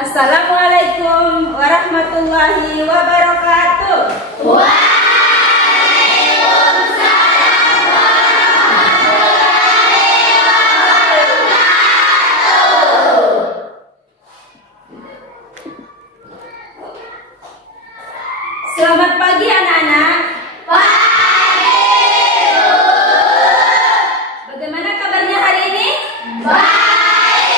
Assalamualaikum warahmatullahi wabarakatuh. Waalaikumsalam warahmatullahi wabarakatuh. Selamat pagi anak-anak. Pagi, Bu. Bagaimana kabarnya hari ini? Baik.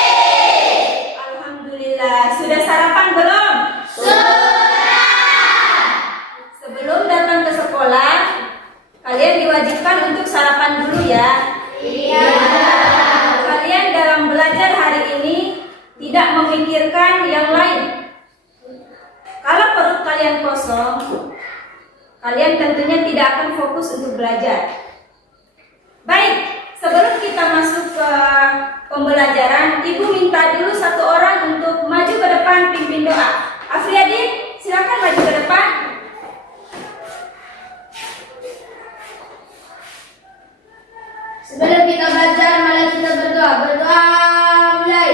Alhamdulillah. Sudah sarapan belum? Sudah. Sebelum datang ke sekolah, kalian diwajibkan untuk sarapan dulu ya. Iya. Kalian dalam belajar hari ini tidak memikirkan yang lain. Kalau perut kalian kosong, kalian tentunya tidak akan fokus untuk belajar. Baik, sebelum kita masuk ke pembelajaran, Ibu minta dulu satu orang untuk maju ke depan pimpin doa. Afriyadi, silakan maju ke depan. Sebelum kita belajar, mari kita berdoa. Berdoa mulai.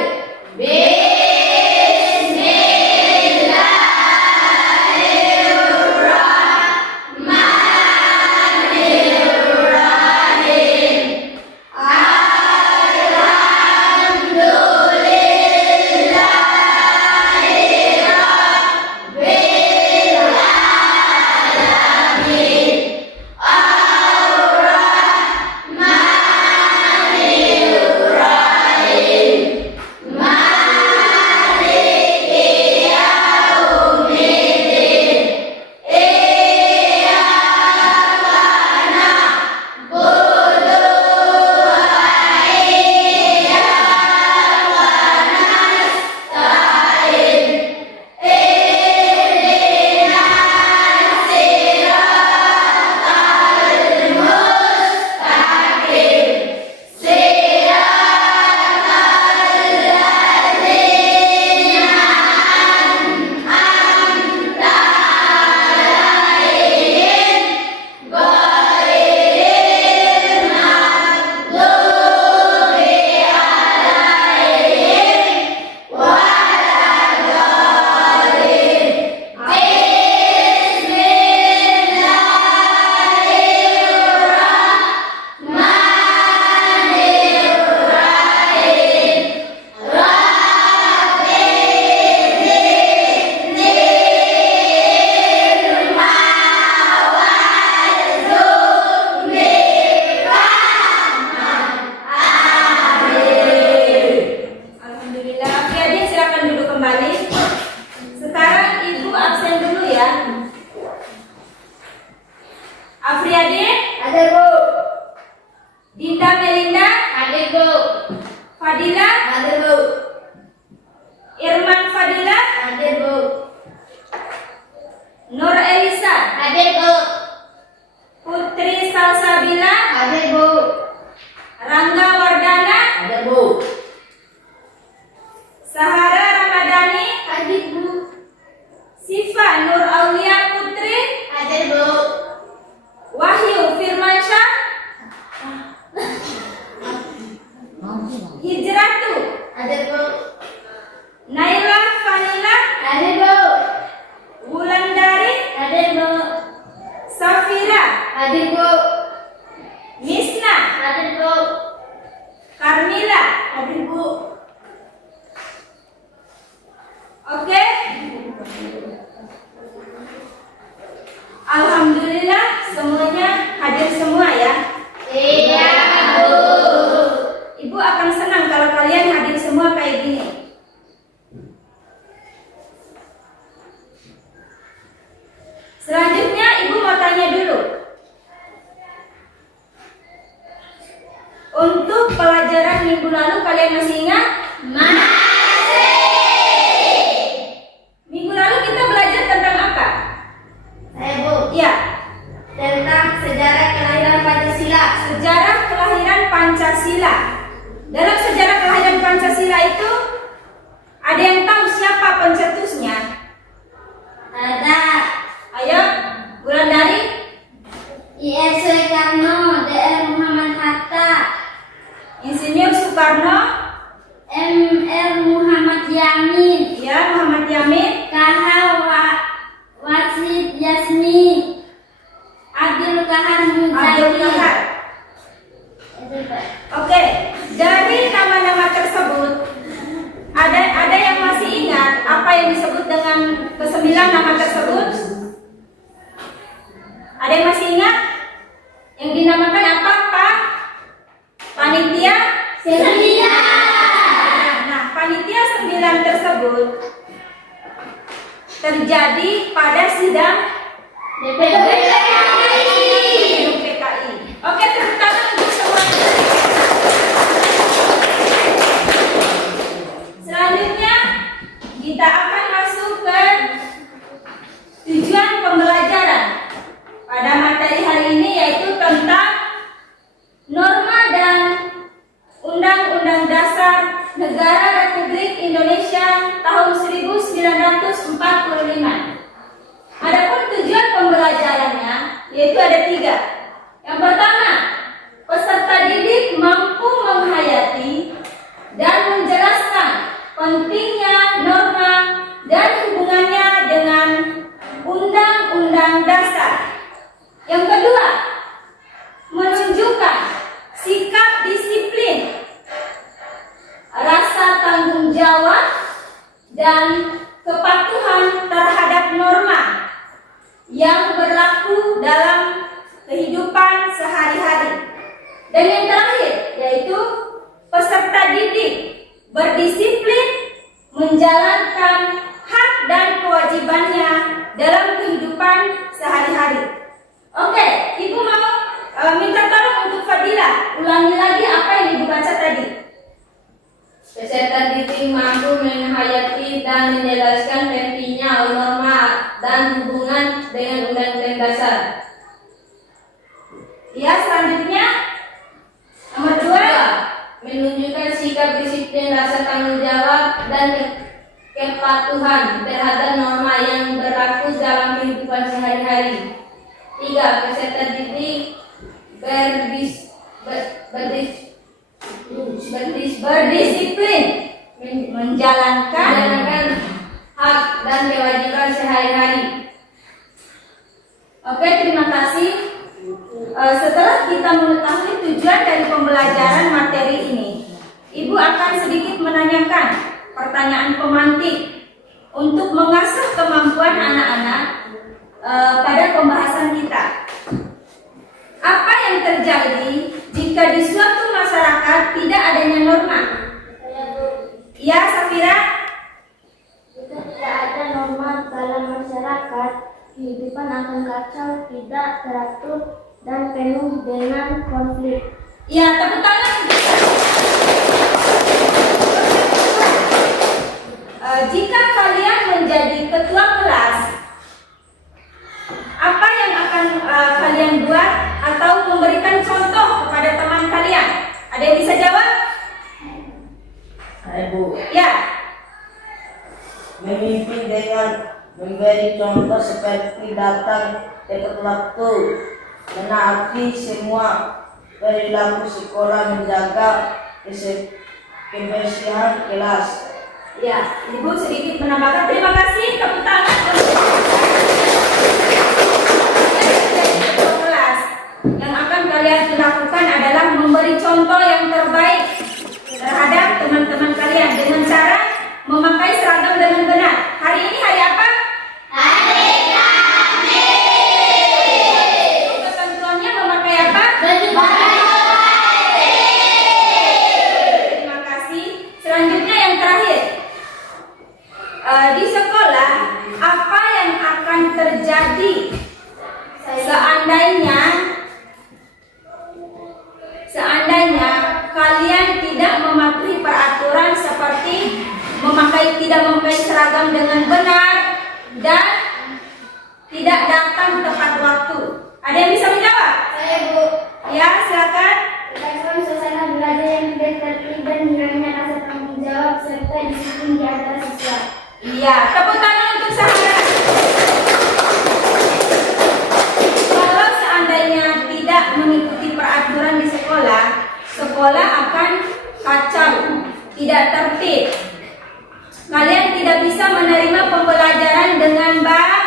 Alhamdulillah. Afriyadi, silakan duduk kembali. Sekarang Ibu absen dulu ya. Afriyadi, Hadir, Bu. Dinda Melinda, Hadir, Bu. Fadila, Hadir, Bu. Irman Fadila, Hadir, Bu. Nur Elisa, Hadir, Bu. Putri Salsabila, Hadir, Bu. Rangga Wardana, Hadir, Bu. Sahara Ramadhani, Hadir, Bu. Sifa Nur Aulia Putri, Hadir, Bu. Wahyu Firmansyah, Hijratu, Hadir, Bu. Naila Fanila, Hadir, Bu. Wulandari, Hadir, Bu. Safira, Hadir, Bu. Misna, Hadir, Bu. Karmila. Hadir, Bu. Oke? Alhamdulillah semuanya hadir semua ya. Iya, Bu. Ibu akan senang kalau kalian hadir semua kayak gini. Selanjutnya Ibu mau tanya dulu. Untuk pelajaran minggu lalu kalian masih ingat? Masih. Minggu lalu kita belajar tentang apa? Saya, Bu. Ya, Tentang sejarah kelahiran Pancasila. sejarah kelahiran Pancasila. Dalam sejarah kelahiran Pancasila itu ada yang tahu siapa pencetusnya? Ada Ayo, Wulandari. IR Soekarno, DR Muhammad Hatta, Insinyur Soekarno, yang disebut dengan kesembilan nama tersebut? Ada yang masih ingat? Yang dinamakan apa, Pak? Panitia 9. Nah, panitia 9 tersebut terjadi pada sidang PKI. Oke, tepuk tangan untuk semuanya. Selanjutnya kita akan masuk ke tujuan pembelajaran pada materi hari ini, yaitu tentang norma dan Undang-Undang Dasar Negara Republik Indonesia tahun 1945. Adapun tujuan pembelajarannya yaitu ada 3. Yang pertama, peserta didik mampu menghayati dan menjelaskan pentingnya norma dan hubungannya dengan Undang-Undang Dasar. Yang kedua, menunjukkan sikap disiplin, rasa tanggung jawab, dan kepatuhan terhadap norma yang berlaku dalam kehidupan sehari-hari. Dan yang terakhir yaitu peserta didik berdisiplin menjalankan hak dan kewajibannya dalam kehidupan sehari-hari. Oke, Ibu mau minta tolong untuk Fadila ulangi lagi apa yang Ibu baca tadi. Peserta didik mampu menghayati dan menjelaskan pentingnya norma dan hubungan dengan Undang-Undang Dasar. Ya, selanjutnya nomor 2, menunjukkan sikap disiplin, rasa tanggung jawab, dan kepatuhan terhadap norma yang berlaku dalam kehidupan sehari-hari. 3. Peserta didik berdisiplin menjalankan hak dan kewajiban sehari-hari. Oke, terima kasih. Setelah kita mengetahui tujuan dari pembelajaran materi ini, Ibu akan sedikit menanyakan pertanyaan pemantik untuk mengasah kemampuan anak-anak pada pembahasan kita. Apa yang terjadi jika di suatu masyarakat tidak adanya norma? Ya, Safira? Jika tidak ada norma dalam masyarakat, kehidupan akan kacau, tidak teratur, dan penuh dengan konflik. Ya, tepuk tangan. Jika kalian menjadi ketua kelas, apa yang akan kalian buat atau memberikan contoh kepada teman kalian? Ada yang bisa jawab? Ibu, Ya. memimpin dengan memberi contoh seperti datang tepat waktu, menaati semua perilaku sekolah, menjaga kebersihan kelas. Ya, Ibu sedikit menambahkan. Terima kasih, tepuk tangan. Kelas yang akan kalian lakukan adalah memberi contoh yang terbaik terhadap teman-teman kalian dengan cara memakai seragam dengan benar. Hari ini hari apa? Hari Itu ketentuannya memakai apa? Terima kasih. Selanjutnya yang terakhir. Di sekolah, apa yang akan terjadi seandainya kalian tidak mematuhi peraturan seperti tidak memakai seragam dengan benar dan tidak datang tepat waktu? Ada yang bisa menjawab? Saya, Bu. Ya, silakan. Menciptakan suasana belajar yang tidak tertib dan hilangnya rasa tanggung jawab serta disiplin di antara siswa. Iya, tepuk tangan untuk sahabat. Kalau seandainya tidak mengikuti peraturan di sekolah, sekolah akan kacau, tidak tertib. Kalian tidak bisa menerima pembelajaran dengan baik.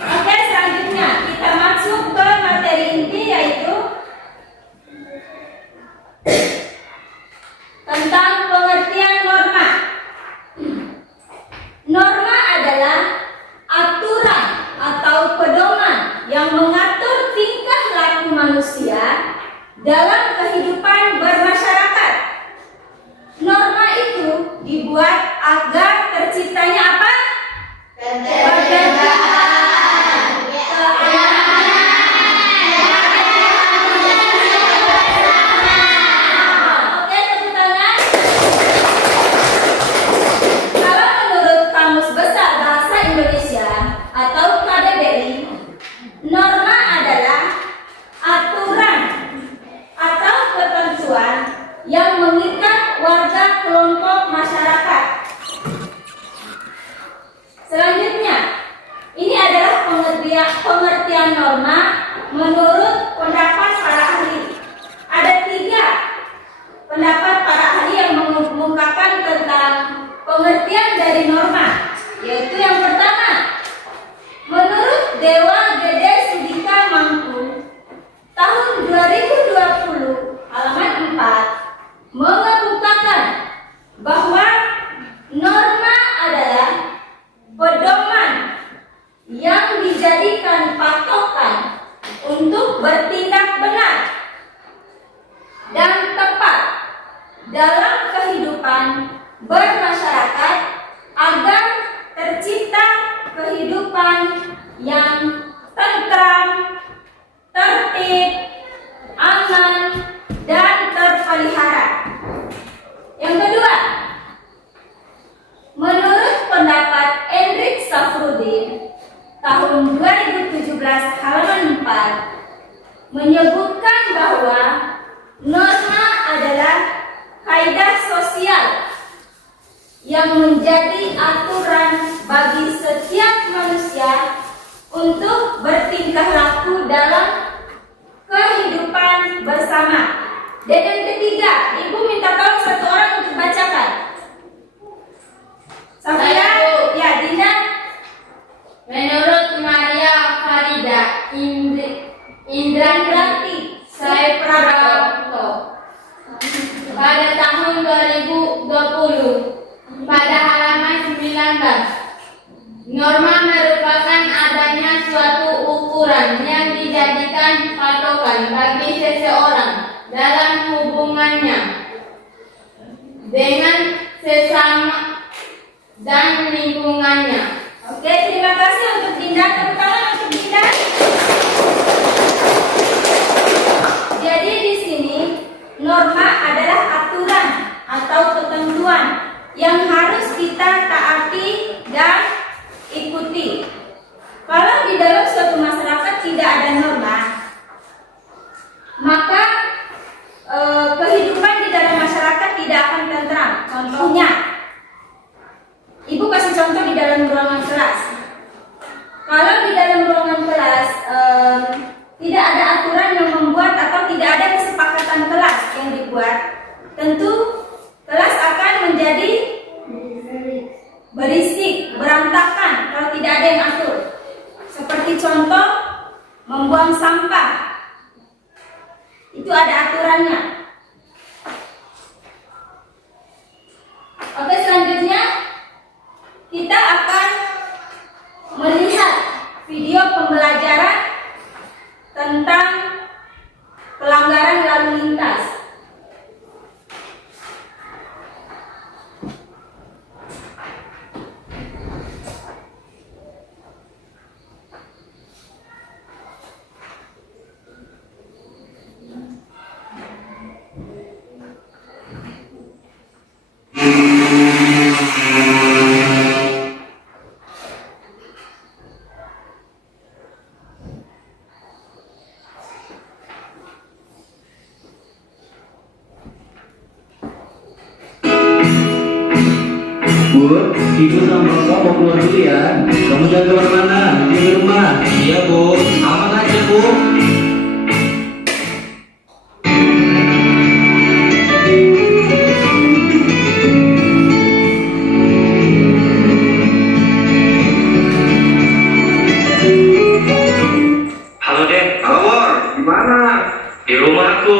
Oke, selanjutnya kita masuk ke materi inti, yaitu tentang pengertian pengertian dari norma, yaitu yang pertama, menurut Dewa Gede Sudika Mangku, tahun 2020, halaman 4, mengemukakan bahwa norma adalah pedoman yang dijadikan patokan untuk bertindak benar dan tepat dalam kehidupan bermasyarakat agar tercipta kehidupan yang tentram, tertib, aman, dan terpelihara. Yang kedua, menurut pendapat Endrik Safrudin, tahun 2017 halaman 4, menyebutkan bahwa norma adalah kaidah sosial yang menjadi aturan bagi setiap manusia untuk bertingkah laku dalam kehidupan bersama. Dan yang ketiga, Ibu minta tolong satu orang untuk bacakan. Safira, ya Dinda. Menurut Maria Farida Indranti Prabto, pada tahun 2020, pada halaman 19, norma merupakan adanya suatu ukuran yang dijadikan patokan bagi seseorang dalam hubungannya dengan sesama dan lingkungannya. Oke, terima kasih untuk Dinda. Tepuk tangan untuk Dinda. Jadi di sini norma adalah aturan atau ketentuan yang harus kita taati dan ikuti. Kalau di dalam suatu masyarakat tidak ada norma, maka kehidupan di dalam masyarakat tidak akan tentram. Contohnya, Ibu kasih contoh di dalam ruangan kelas. Kalau di dalam ruangan kelas tidak ada aturan yang membuat atau tidak ada kesepakatan kelas yang dibuat, tentu kelas akan menjadi berisik, berantakan kalau tidak ada yang atur. Seperti contoh membuang sampah, itu ada aturannya. Oke, selanjutnya kita akan melihat video pembelajaran tentang pelanggaran lalu lintas. Bu, Ibu sama Bapak mau keluar dulu ya. Kamu jangan kemana-mana, di rumah. Iya Bu, aman aja Bu. Halo Dek. Halo Bor, gimana? Di rumahku.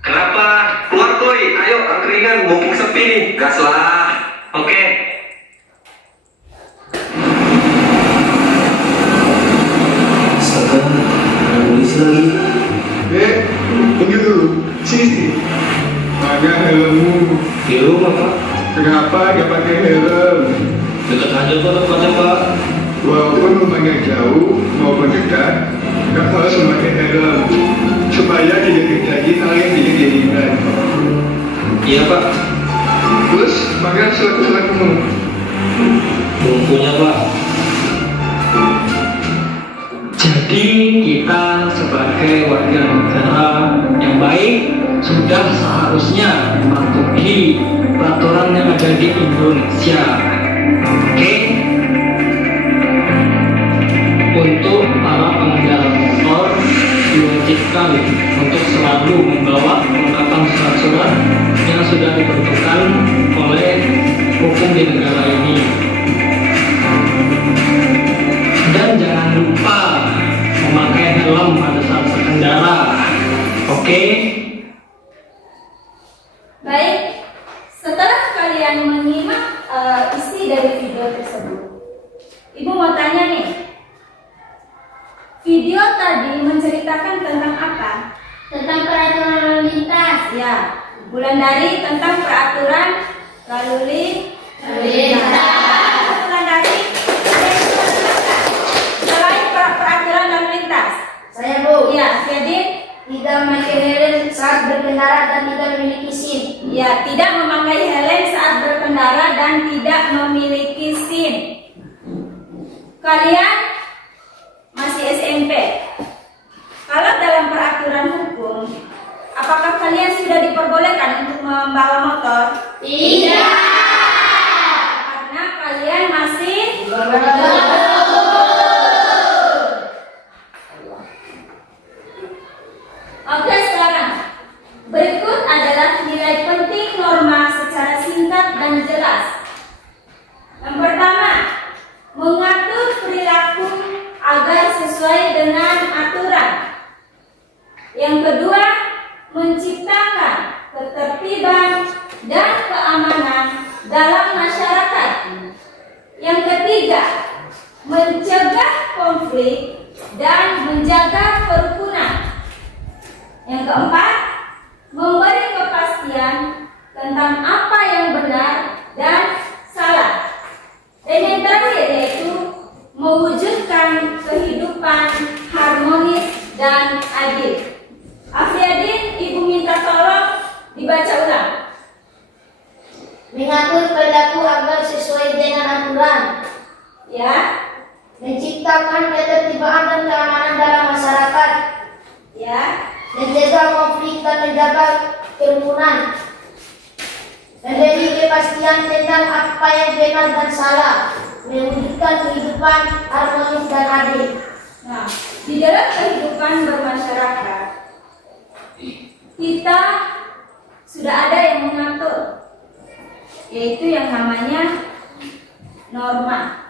Kenapa? Keluar Koy, ayo angkringan, mumpung sepi nih. Gas lah. Oke. Astaga, ada polisi lagi. Tunggu dulu. Sini. Mana helmmu? Di rumah Pak. Kenapa dia pakai helm? Dekat aja Pak tempatnya Pak. Walaupun rumahnya jauh maupun dekat, nggak harus memakai helm supaya tidak terjadi hal yang tidak diinginkan. Iya Pak. Terus, mana selaku-selakumu? Bukunya Pak. Jadi kita sebagai warga negara yang baik sudah seharusnya mematuhi peraturan yang ada di Indonesia. Oke? Untuk para pengendara motor diwajibkan untuk selalu membawa kelengkapan surat-surat yang sudah ditentukan oleh hukum di negara kalian menyimak isi dari video tersebut, Ibu mau tanya nih, video tadi menceritakan tentang apa? Tentang peraturan lalu lintas. Ya, Wulandari tentang peraturan lalu lintas. Wulandari, ada yang mau menjelaskan selain peraturan lalu lintas? Saya Bu. Ya, Yadin. Tidak memakai helm saat berkendara dan tidak memiliki SIM. Ya, tidak memakai helm saat berkendara dan tidak memiliki SIM. Kalian masih SMP. Kalau dalam peraturan hukum, apakah kalian sudah diperbolehkan untuk membawa motor? Tidak. Karena kalian masih Oke, sekarang berikut adalah nilai penting norma secara singkat dan jelas. Yang pertama, mengatur perilaku agar sesuai dengan aturan. Yang kedua, menciptakan ketertiban dan keamanan dalam masyarakat. Yang ketiga, mencegah konflik dan menjaga kerukunan. Yang keempat, memberi kepastian tentang apa yang benar dan salah. Dan yang terakhir yaitu mewujudkan kehidupan harmonis dan adil. Afriyadin, Ibu minta tolong dibaca ulang. Mengatur perilaku agar sesuai dengan aturan. Ya, Menciptakan ketertiban dan keamanan dalam masyarakat. ya, Menjaga konflik dan menjaga kerukunan. Memberi kepastian tentang apa yang benar dan salah. Mewujudkan kehidupan harmonis dan adil. Nah, di dalam kehidupan bermasyarakat, kita sudah ada yang mengatur, yaitu yang namanya norma.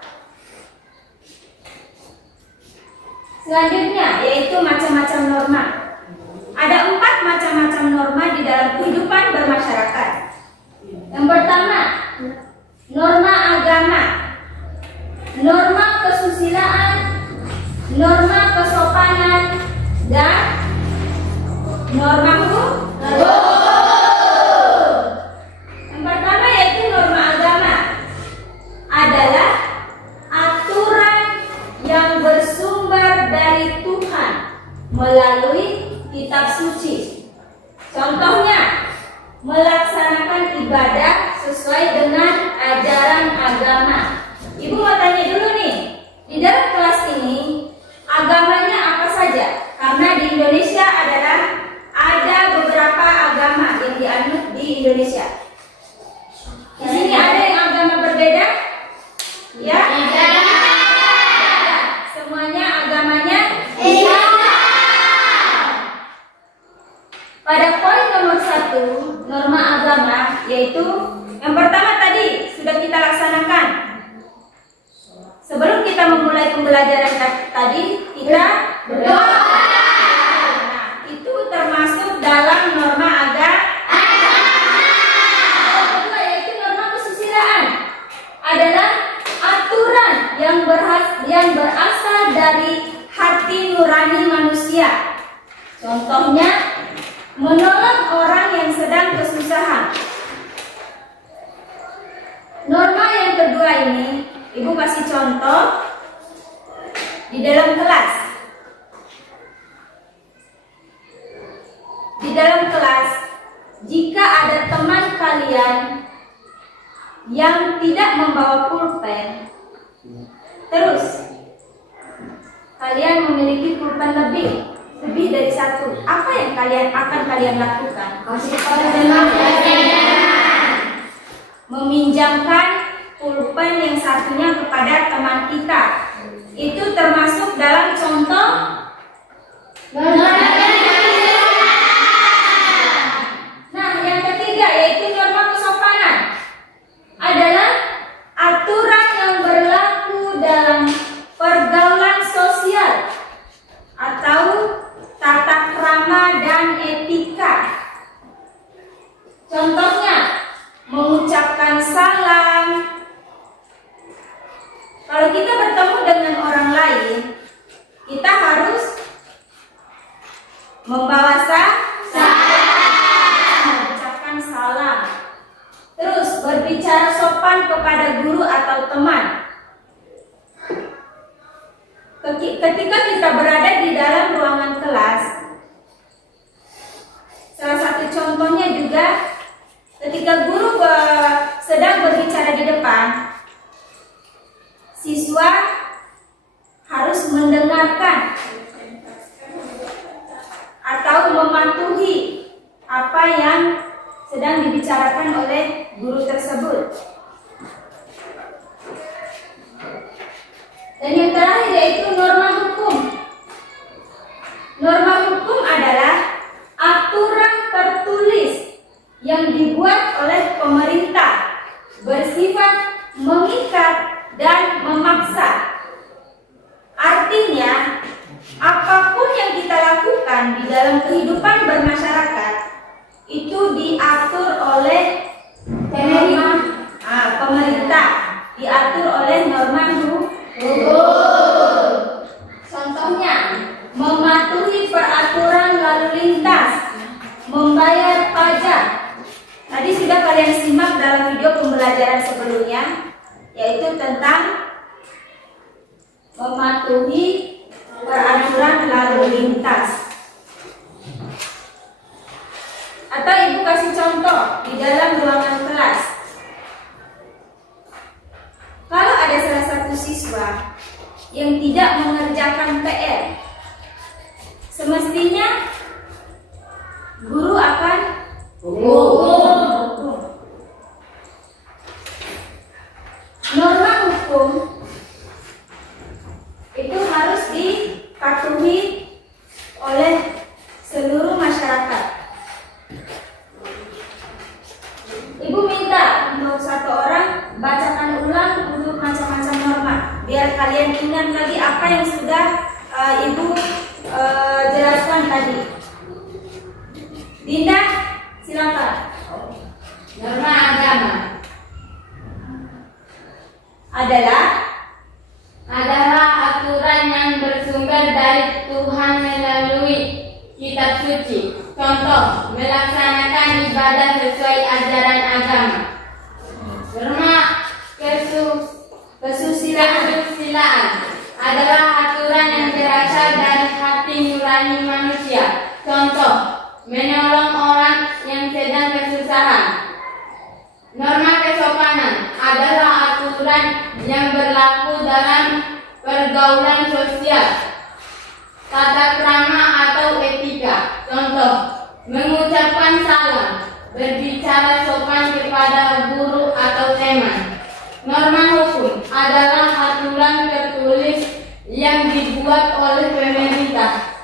Selanjutnya, yaitu macam-macam norma. Ada 4 macam-macam norma di dalam kehidupan bermasyarakat. Yang pertama, norma agama, norma kesusilaan, norma kesopanan, dan norma hukum. Yang pertama yaitu norma agama adalah aturan yang bersumber dari Tuhan melalui kitab suci. Contohnya, melaksanakan ibadah sesuai dengan ajaran agama. Ibu mau tanya dulu nih, di dalam kelas ini agamanya apa saja? Karena di Indonesia ada beberapa agama yang dianut di Indonesia. Di sini ada yang agama berbeda? Ya? Ada. Semuanya agamanya Islam. Pada poin nomor 1, norma agama, yaitu yang pertama tadi sudah kita laksanakan. Sebelum kita memulai pembelajaran tadi, kita berdoa. Nah, itu termasuk dalam norma agama. Yang kedua yaitu norma kesusilaan, adalah aturan yang berasal dari hati nurani manusia. Contohnya, menolong orang yang sedang kesusahan. Norma yang kedua ini, Ibu kasih contoh di dalam kelas. Di dalam kelas, jika ada teman kalian yang tidak membawa pulpen, terus kalian memiliki pulpen lebih dari 1, apa yang akan kalian lakukan? Meminjamkan pulpen yang satunya kepada teman kita. Itu termasuk dalam contoh Nah, yang ketiga yaitu norma kesopanan, adalah aturan yang berlaku dalam pergaulan sosial atau tata krama dan etika. Contohnya, mengucapkan berbicara sopan kepada guru atau teman. Ketika kita berada di dalam ruangan kelas, salah satu contohnya juga ketika guru sedang berbicara di depan, siswa harus mendengarkan atau mematuhi apa yang sedang dibicarakan oleh guru tersebut. Dan yang terakhir yaitu norma hukum. Norma hukum adalah aturan tertulis yang dibuat oleh pemerintah, bersifat mengikat dan memaksa. Artinya, apapun yang kita lakukan di dalam kehidupan bermasyarakat itu diatur oleh pemerintah, diatur oleh norma hukum. Contohnya, mematuhi peraturan lalu lintas, membayar pajak. Tadi sudah kalian simak dalam video pembelajaran sebelumnya, yaitu tentang mematuhi peraturan lalu lintas. Atau ibu kasih contoh di dalam ruangan kelas. Kalau ada salah satu siswa yang tidak mengerjakan PR, semestinya guru akan hukum. Norma hukum itu harus dipatuhi oleh seluruh masyarakat. Ibu minta untuk satu orang bacakan ulang untuk macam-macam norma, biar kalian ingat lagi apa yang sudah ibu jelaskan tadi. Dinda, silakan. Norma agama adalah aturan yang bersumber dari Tuhan melalui kitab suci. Contoh, melaksanakan ibadah sesuai ajaran agama. Norma kesusilaan adalah aturan yang berasal dari hati nurani manusia. Contoh, menolong orang yang sedang kesusahan. Norma kesopanan adalah aturan yang berlaku dalam pergaulan sosial. Tata krama atau etika. Contoh, mengucapkan salam, berbicara sopan kepada guru atau teman. Norma hukum adalah aturan tertulis yang dibuat oleh pemerintah,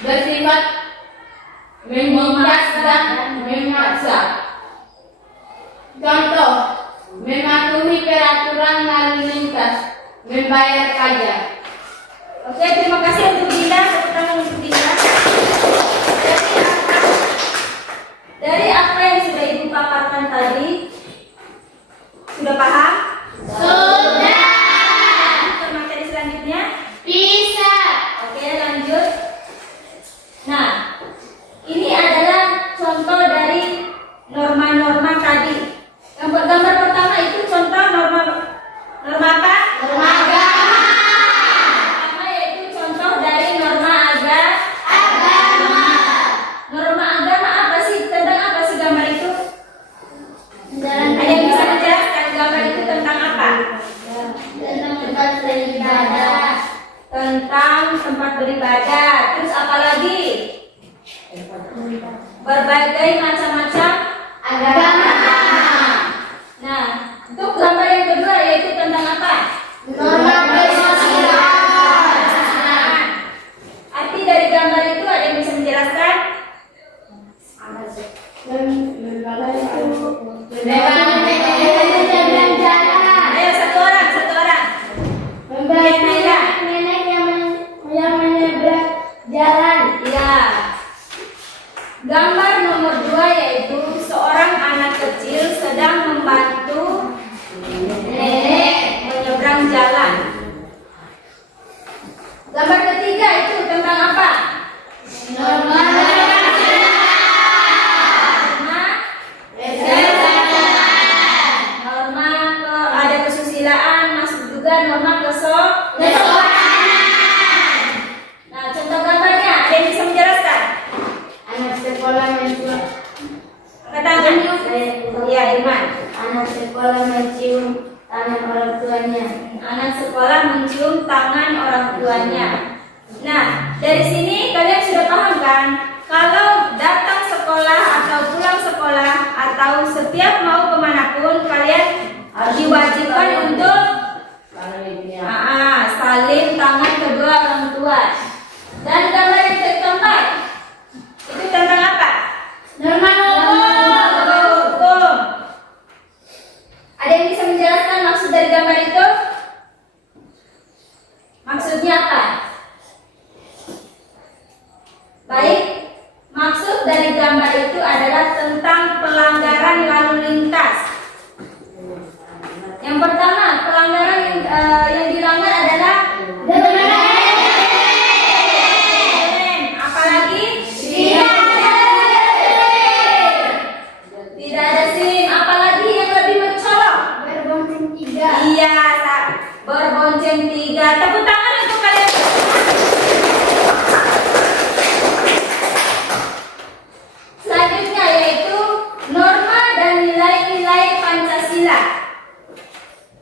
bersifat mengikat dan memaksa. Contoh, mematuhi peraturan lalu lintas, membayar pajak. Oke, terima kasih untuk Dinda. Tepuk tangan untuk Dinda. Dari apa yang sudah ibu paparkan tadi, sudah paham? Sudah. Ke materi selanjutnya. Bisa. Oke, lanjut. Nah, ini adalah contoh dari norma-norma tadi. Yang gambar pertama itu contoh norma apa? Norma agama. Pertama yaitu contoh dari norma Agama. Norma agama apa sih? Tentang apa sih gambar itu? Ada yang bisa menjelaskan gambar itu tentang apa? Tentang tempat beribadah. Tentang tempat beribadah. Terus apa lagi? Berbagai macam-macam Agama. Nah, untuk gambar yang kedua yaitu tentang apa? Norma kesusilaan. Arti dari gambar itu ada yang bisa menjelaskan? Ayo satu orang. Nenek yang menyeberang jalan. Iya. Gambar nomor 2 yaitu seorang anak kecil sedang membantu nenek menyeberang jalan. Gambar ketiga itu tentang apa? Norma Norma Anak sekolah mencium tangan orang tuanya. Anak sekolah mencium tangan orang tuanya. Nah, dari sini kalian sudah paham kan? Kalau datang sekolah atau pulang sekolah atau setiap mau kemanapun, kalian diwajibkan untuk salim tangan kedua orang tua. Dan gambar yang keempat itu tentang apa? Norma Hukum. Ada yang bisa menjelaskan maksud dari gambar itu? Maksudnya apa? Baik, maksud dari gambar itu adalah tentang pelanggaran lalu lintas. Yang pertama, pelanggaran yang dilanggar adalah apalagi tidak ada SIM, apalagi yang lebih mencolok. berbonceng tiga. Iya, berbonceng tiga. Tepuk tangan untuk kalian. Selanjutnya yaitu norma dan nilai-nilai Pancasila.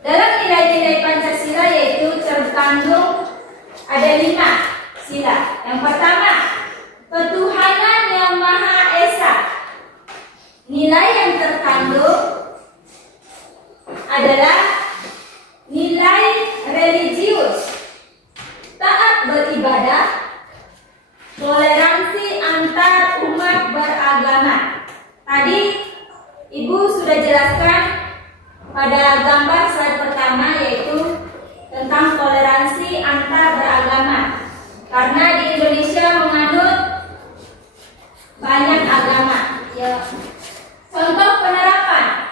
Dalam nilai-nilai Pancasila yaitu terkandung ada 5 sila. Yang pertama, ketuhanan yang Maha Esa. Nilai yang terkandung adalah nilai religius, taat beribadah, toleransi antar umat beragama. Tadi Ibu sudah jelaskan pada gambar slide pertama yaitu tentang toleransi antar beragama. Karena di Indonesia menganut banyak agama. Ya. Contoh penerapan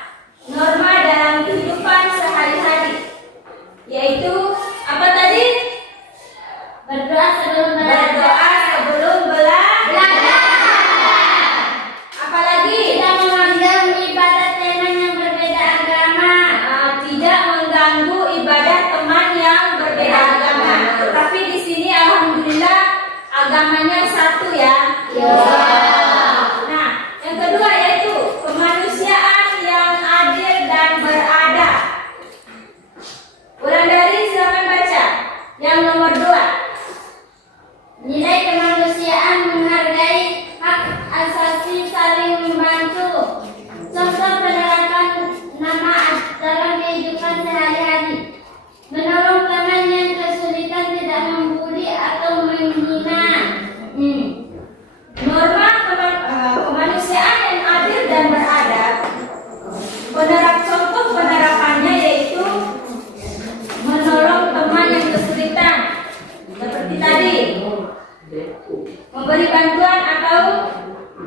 norma dalam kehidupan sehari-hari yaitu apa tadi? Berdoa sebelum Berdoa sebelum belajar. Apalagi tidak mengganggu ibadat teman yang berbeda agama. tidak mengganggu ibadah teman yang berbeda agama. Tetapi di sini alhamdulillah agamanya satu ya. Nah, yang kedua yaitu kemanusiaan yang adil dan beradab. Wulandari silakan baca. Yang nomor 2. Nilai kemanusiaan menghargai hak asasi saling membantu. Contoh penerapan nama dalam kehidupan sehari-hari. Menolong teman yang kesulitan, tidak membuli atau menghina. Norma kemanusiaan yang adil dan beradab. Contoh penerapannya yaitu menolong teman yang kesulitan. Seperti tadi, memberi bantuan atau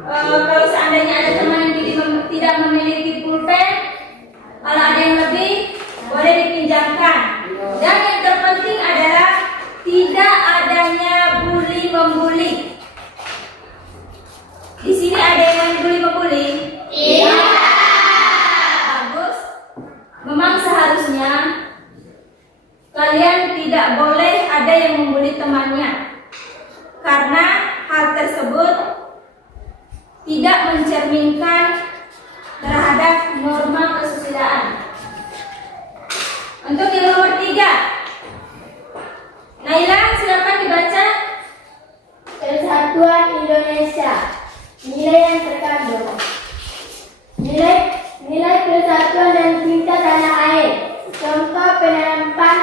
kalau seandainya ada teman yang tidak memiliki pulpen, kalau ada yang lebih boleh dipinjamkan. Dan yang terpenting adalah tidak adanya bully membuli. Di sini ada yang bully membuli? Iya. Bagus. Memang seharusnya kalian tidak boleh ada yang membuli temannya. Karena hal tersebut tidak mencerminkan terhadap norma kesusilaan. Untuk yang nomor 3, Naila silakan dibaca. Persatuan Indonesia. Nilai yang terkandung. Nilai persatuan dan cinta tanah air. Contoh penerapan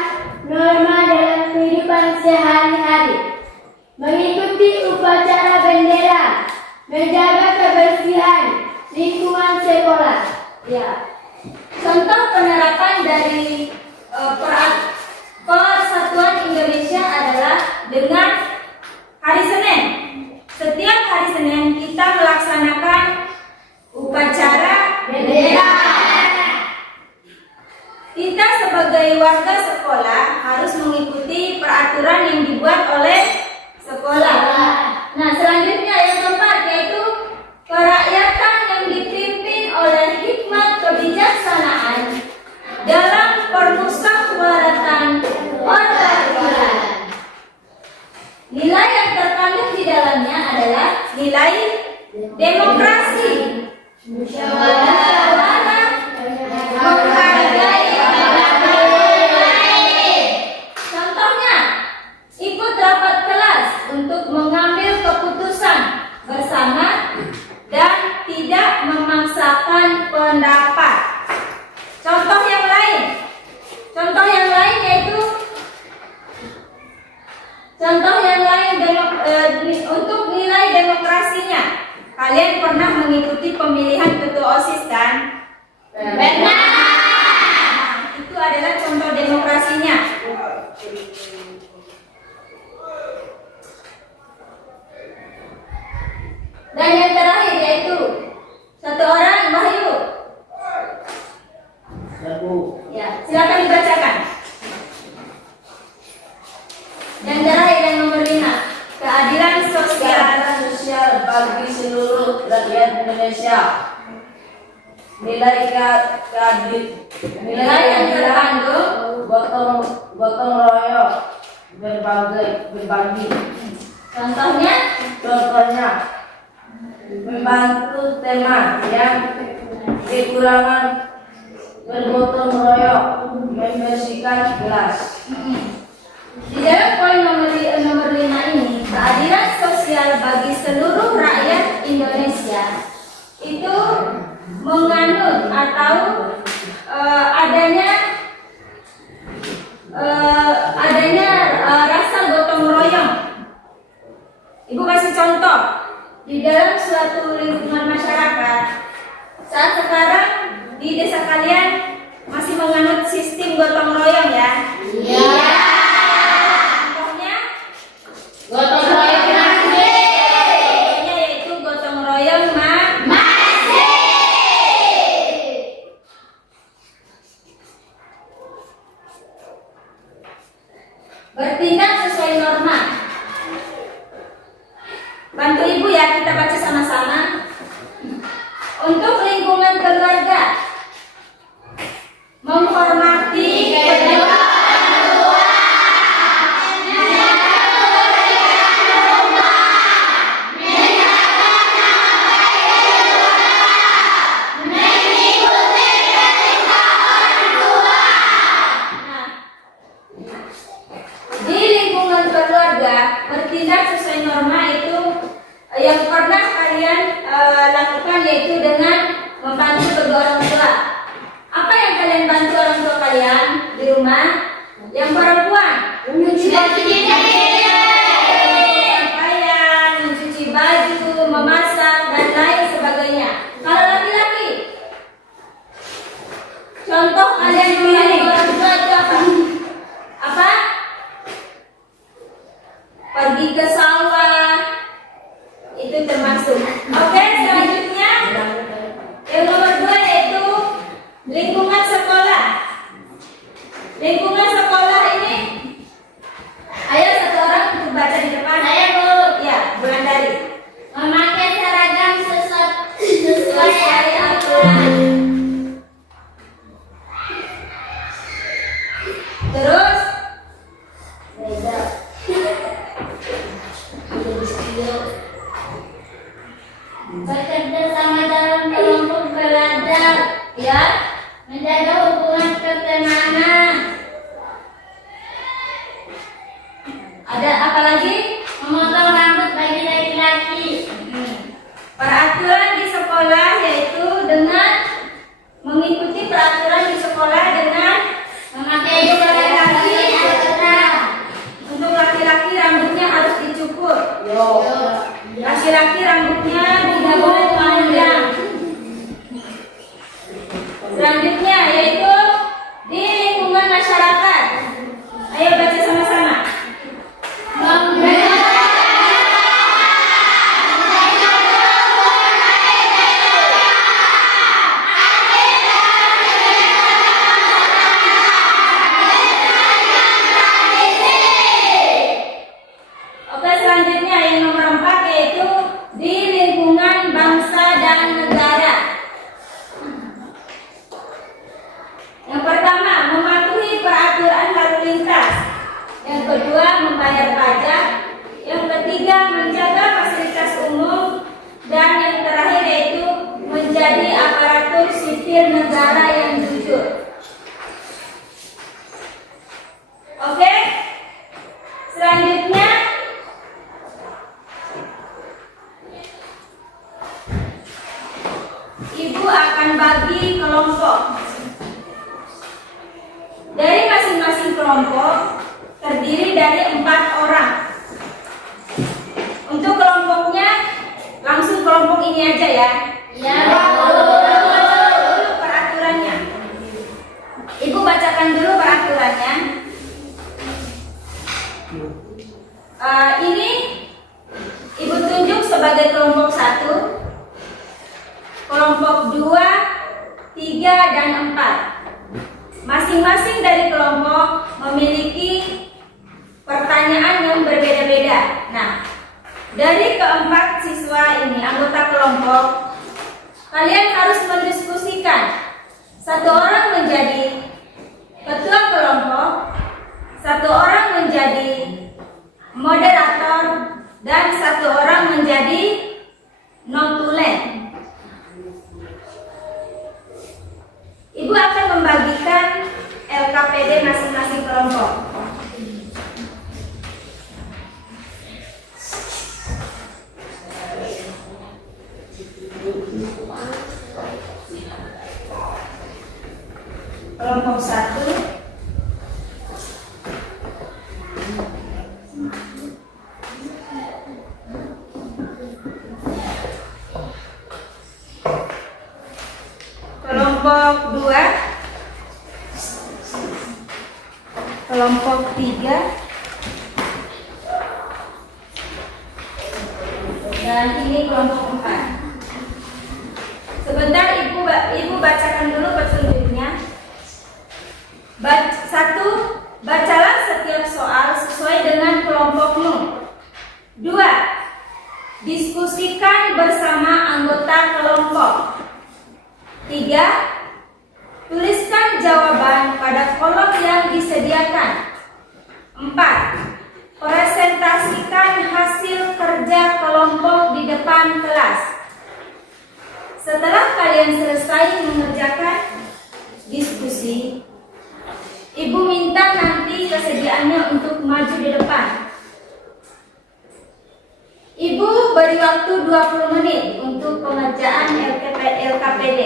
norma dalam kehidupan sehari-hari. Mengikuti upacara bendera, menjaga kebersihan lingkungan sekolah. Ya. Contoh penerapan dari Persatuan Indonesia adalah dengan hari Senin. Setiap hari Senin kita melaksanakan upacara bendera. Kita sebagai warga sekolah harus mengikuti peraturan yang dibuat oleh sekolah. Nah, selanjutnya yang keempat yaitu kerakyatan yang dipimpin oleh hikmat kebijaksanaan dalam permusyawaratan perwakilan. Nilai yang terkandung di dalamnya adalah nilai demokrasi, musyawarah, mengikuti pemilihan ketua OSIS kan? Benar. Itu adalah contoh demokrasinya. Dan yang terakhir yaitu satu orang, Wahyu. Ya, silakan dibacakan. Yang terakhir yang nomor 5, keadilan sosial. sosial bagi seluruh rakyat Indonesia. Nilai yang terkandung gotong royong berbagi. Contohnya, Membantu teman yang kekurangan, bergotong royong membersihkan kelas. di dalam poin nomor 5 ini, keadilan sosial bagi seluruh rakyat Indonesia itu menganut atau adanya rasa gotong royong. Ibu kasih contoh di dalam suatu lingkungan masyarakat. Saat sekarang di desa kalian masih menganut sistem gotong royong ya? Iya. Contohnya Gotong royong masih. contohnya yaitu gotong royong Masih. bertindak sesuai norma. Bantu ibu ya, kita baca sama-sama. Untuk lingkungan keluarga, menghormati kedua Nah, di lingkungan keluarga bertindak sesuai norma itu yang pernah kalian lakukan yaitu dengan membantu kedua orang tua. Apa yang kalian bantu orang tua kalian di rumah? Yang perempuan Mencuci pakaian, mencuci baju, memasak dan lain sebagainya. Kalau laki-laki, contoh kalian membantu orang tua itu apa? Apa? Pergi ke sawah, itu termasuk. Oke, selanjutnya yang nomor 2 yaitu lingkungan sekolah. Lingkungan sekolah ini, ayo satu orang untuk baca di depan. Saya Bu. Ya, Wulandari. Memakai seragam sesuai aturan. Terus Bekerja sama dalam kelompok belajar. ya, Menjaga hubungan ketenangan. ada apa lagi? Memotong rambut bagi laki-laki. Peraturan di sekolah yaitu dengan mengikuti peraturan di sekolah dengan Memakai seragam aturan. untuk laki-laki rambutnya harus dicukur. Laki-laki rambutnya tidak boleh panjang. Selanjutnya yaitu di lingkungan masyarakat. Ayo baca sama-sama. Oke, selanjutnya yang nomor 4 yaitu di lingkungan bangsa dan negara. Yang pertama, mematuhi peraturan lalu lintas. Yang kedua, membayar pajak. Yang ketiga, menjaga fasilitas umum. Dan yang terakhir yaitu menjadi aparatur sipil negara yang jujur. Oke, selanjutnya Ibu akan bagi kelompok. Dari masing-masing kelompok terdiri dari 4 orang. Untuk kelompoknya langsung kelompok kelompok ini aja ya. Ya. Dulu peraturannya. Ibu bacakan dulu peraturannya. Ini Ibu tunjuk sebagai kelompok 1, kelompok 2, 3, dan 4. Masing-masing dari kelompok memiliki pertanyaan yang berbeda-beda. Nah, dari keempat siswa ini, anggota kelompok, kalian harus mendiskusikan. Satu orang menjadi ketua kelompok, satu orang menjadi moderator, dan satu orang menjadi notulen. Ibu akan membagikan LKPD masing-masing kelompok. Kelompok 1, kelompok 2, kelompok 3, dan ini kelompok 4. Sebentar ibu bacakan dulu petunjuknya. 1. Bacalah setiap soal sesuai dengan kelompokmu. 2. Diskusikan bersama anggota kelompok. 3. Tuliskan jawaban pada kolom yang disediakan. 4. Presentasikan hasil kerja kelompok di depan kelas. Setelah kalian selesai mengerjakan diskusi, Ibu minta nanti kesediaannya untuk maju di depan. Ibu beri waktu 20 menit untuk pengerjaan LKPD.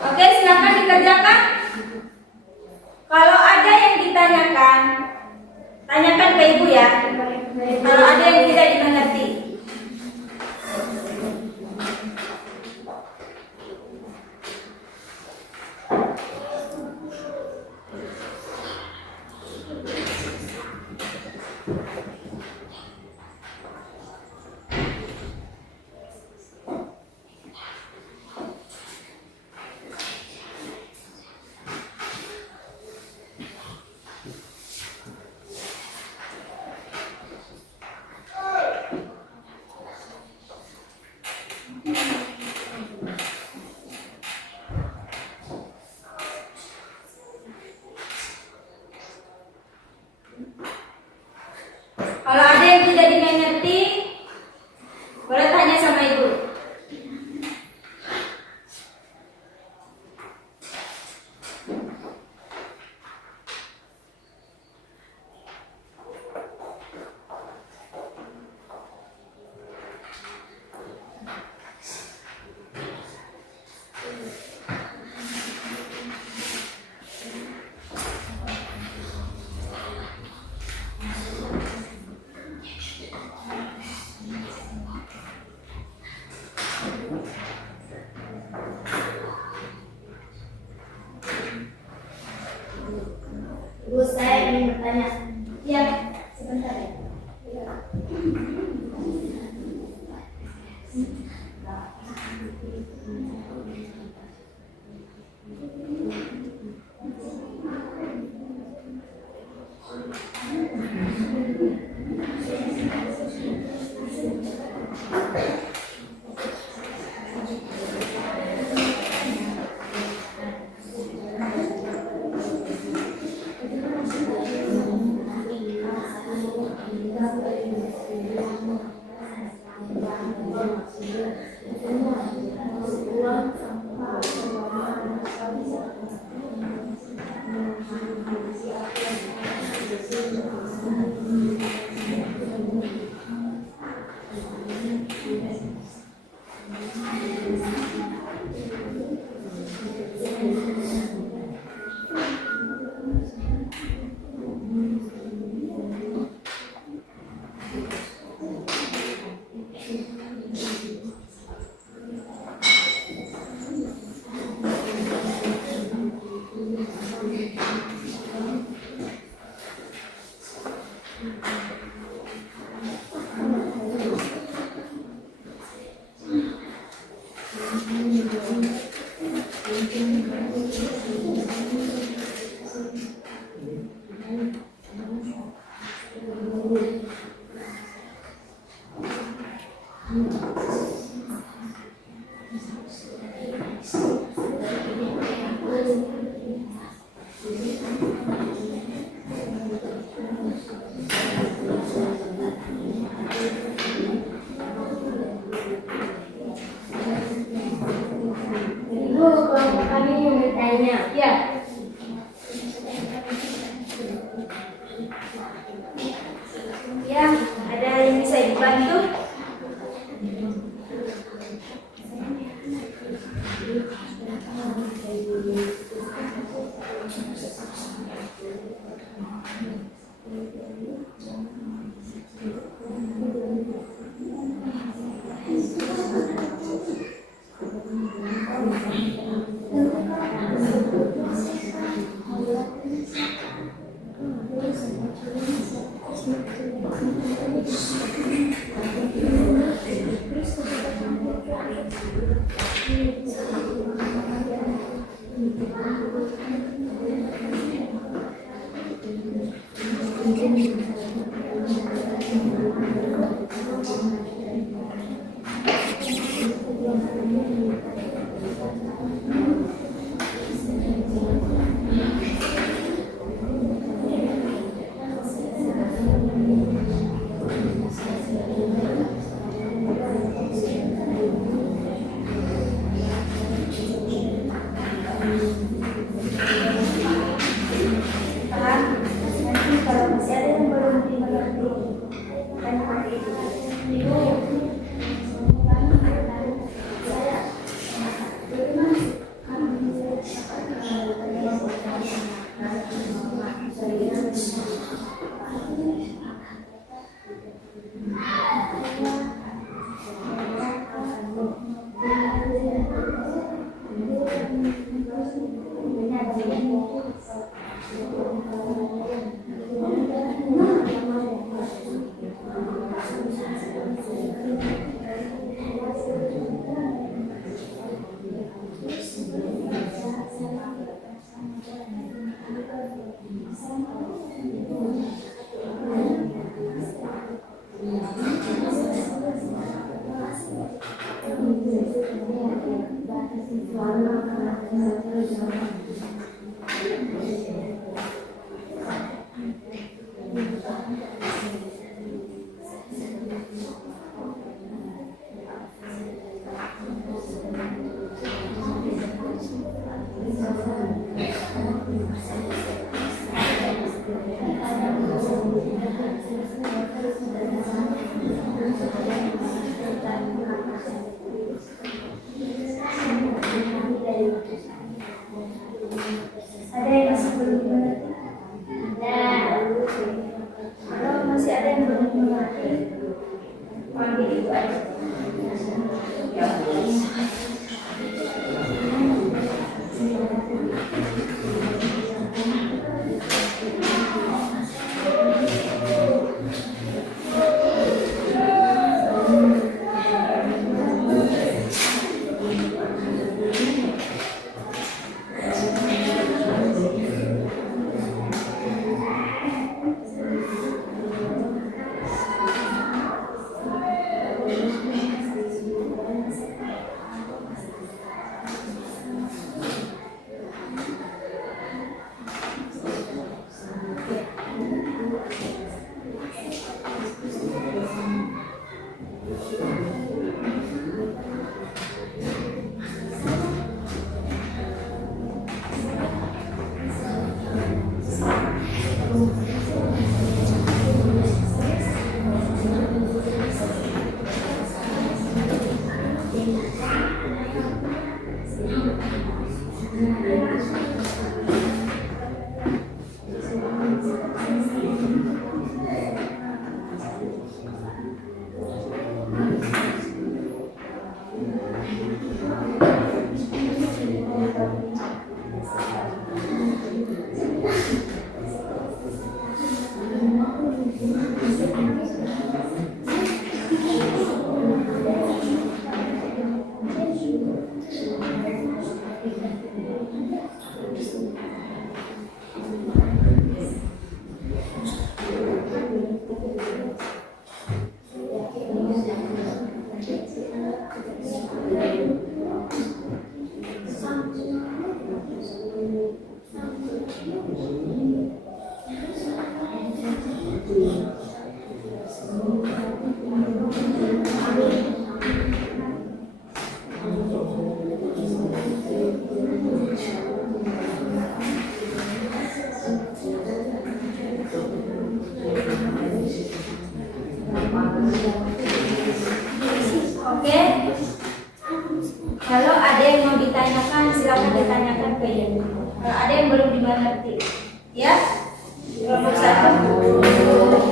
Oke, silakan dikerjakan. Kalau ada yang ditanyakan, tanyakan ke Ibu ya. Kalau ada yang tidak dimengerti. Kalau ada yang tidak dimengerti, boleh tanya sama Ibu. Bu, saya ingin bertanya. Ya, sebentar ya. adanya. Ya. Ya, ada yang bisa dibantu? Nanti kalau masih ada yang belum dimengerti dan hari itu ada yang masih belum mengerti. Nah, kalau masih ada yang belum mengerti, panggil itu aja. yang belum dimengerti. Ya, kelompok 1.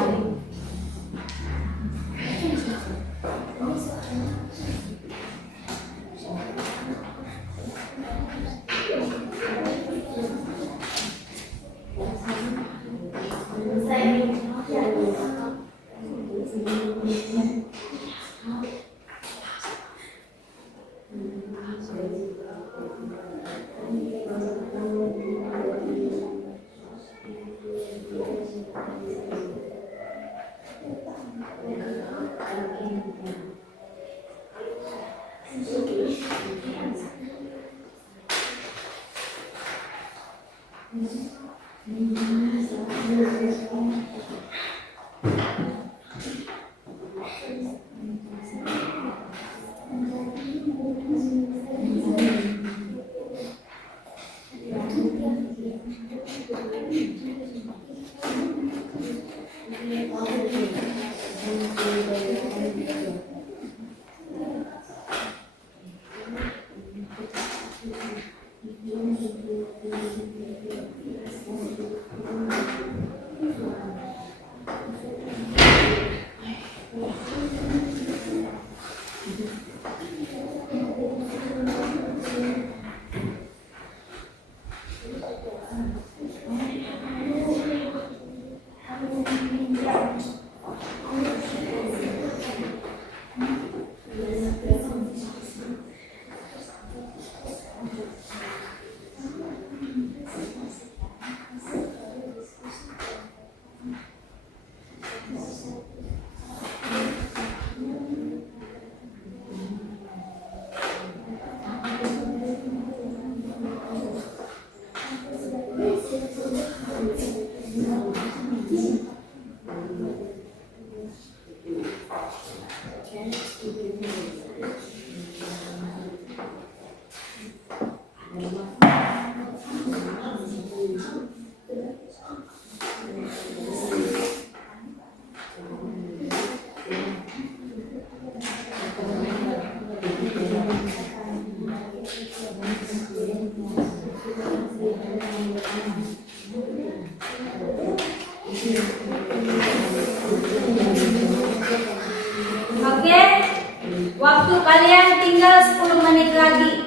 Oke, waktu kalian tinggal 10 menit lagi.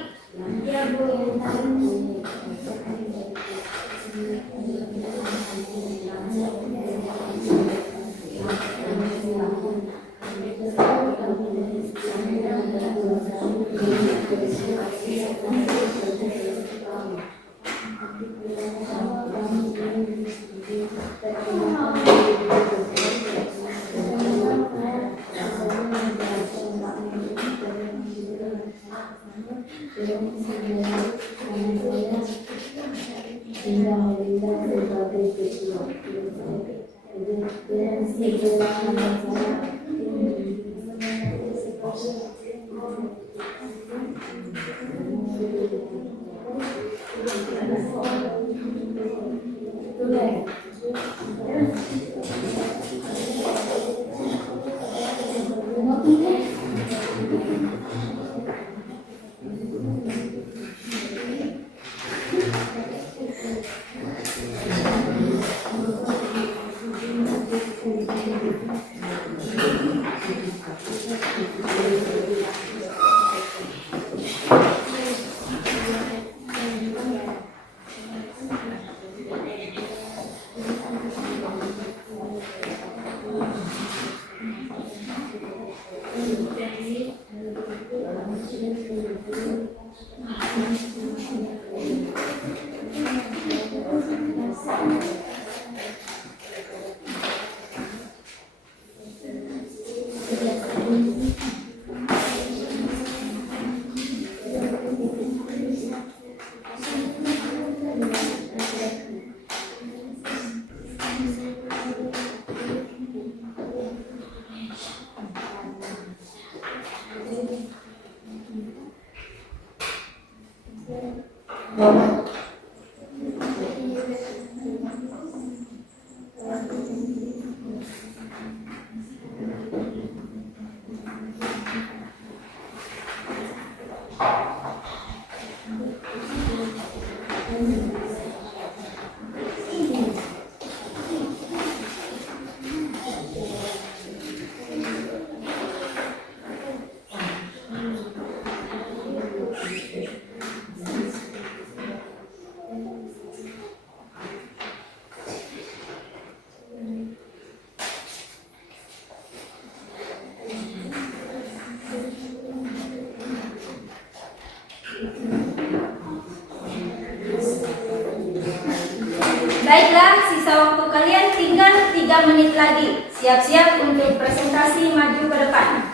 Baiklah, sisa waktu kalian tinggal 3 menit lagi. Siap-siap untuk presentasi maju ke depan.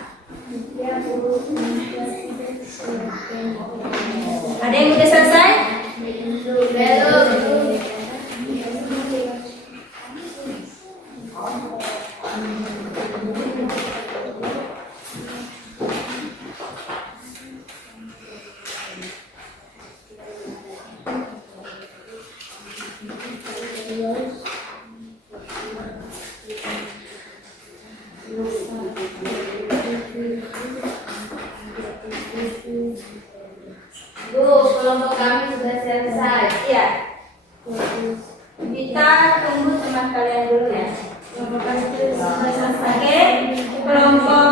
Ada yang udah selesai? Bu, kelompok kami sudah selesai. Iya. Kita tunggu teman kalian dulu ya. Oke, kelompok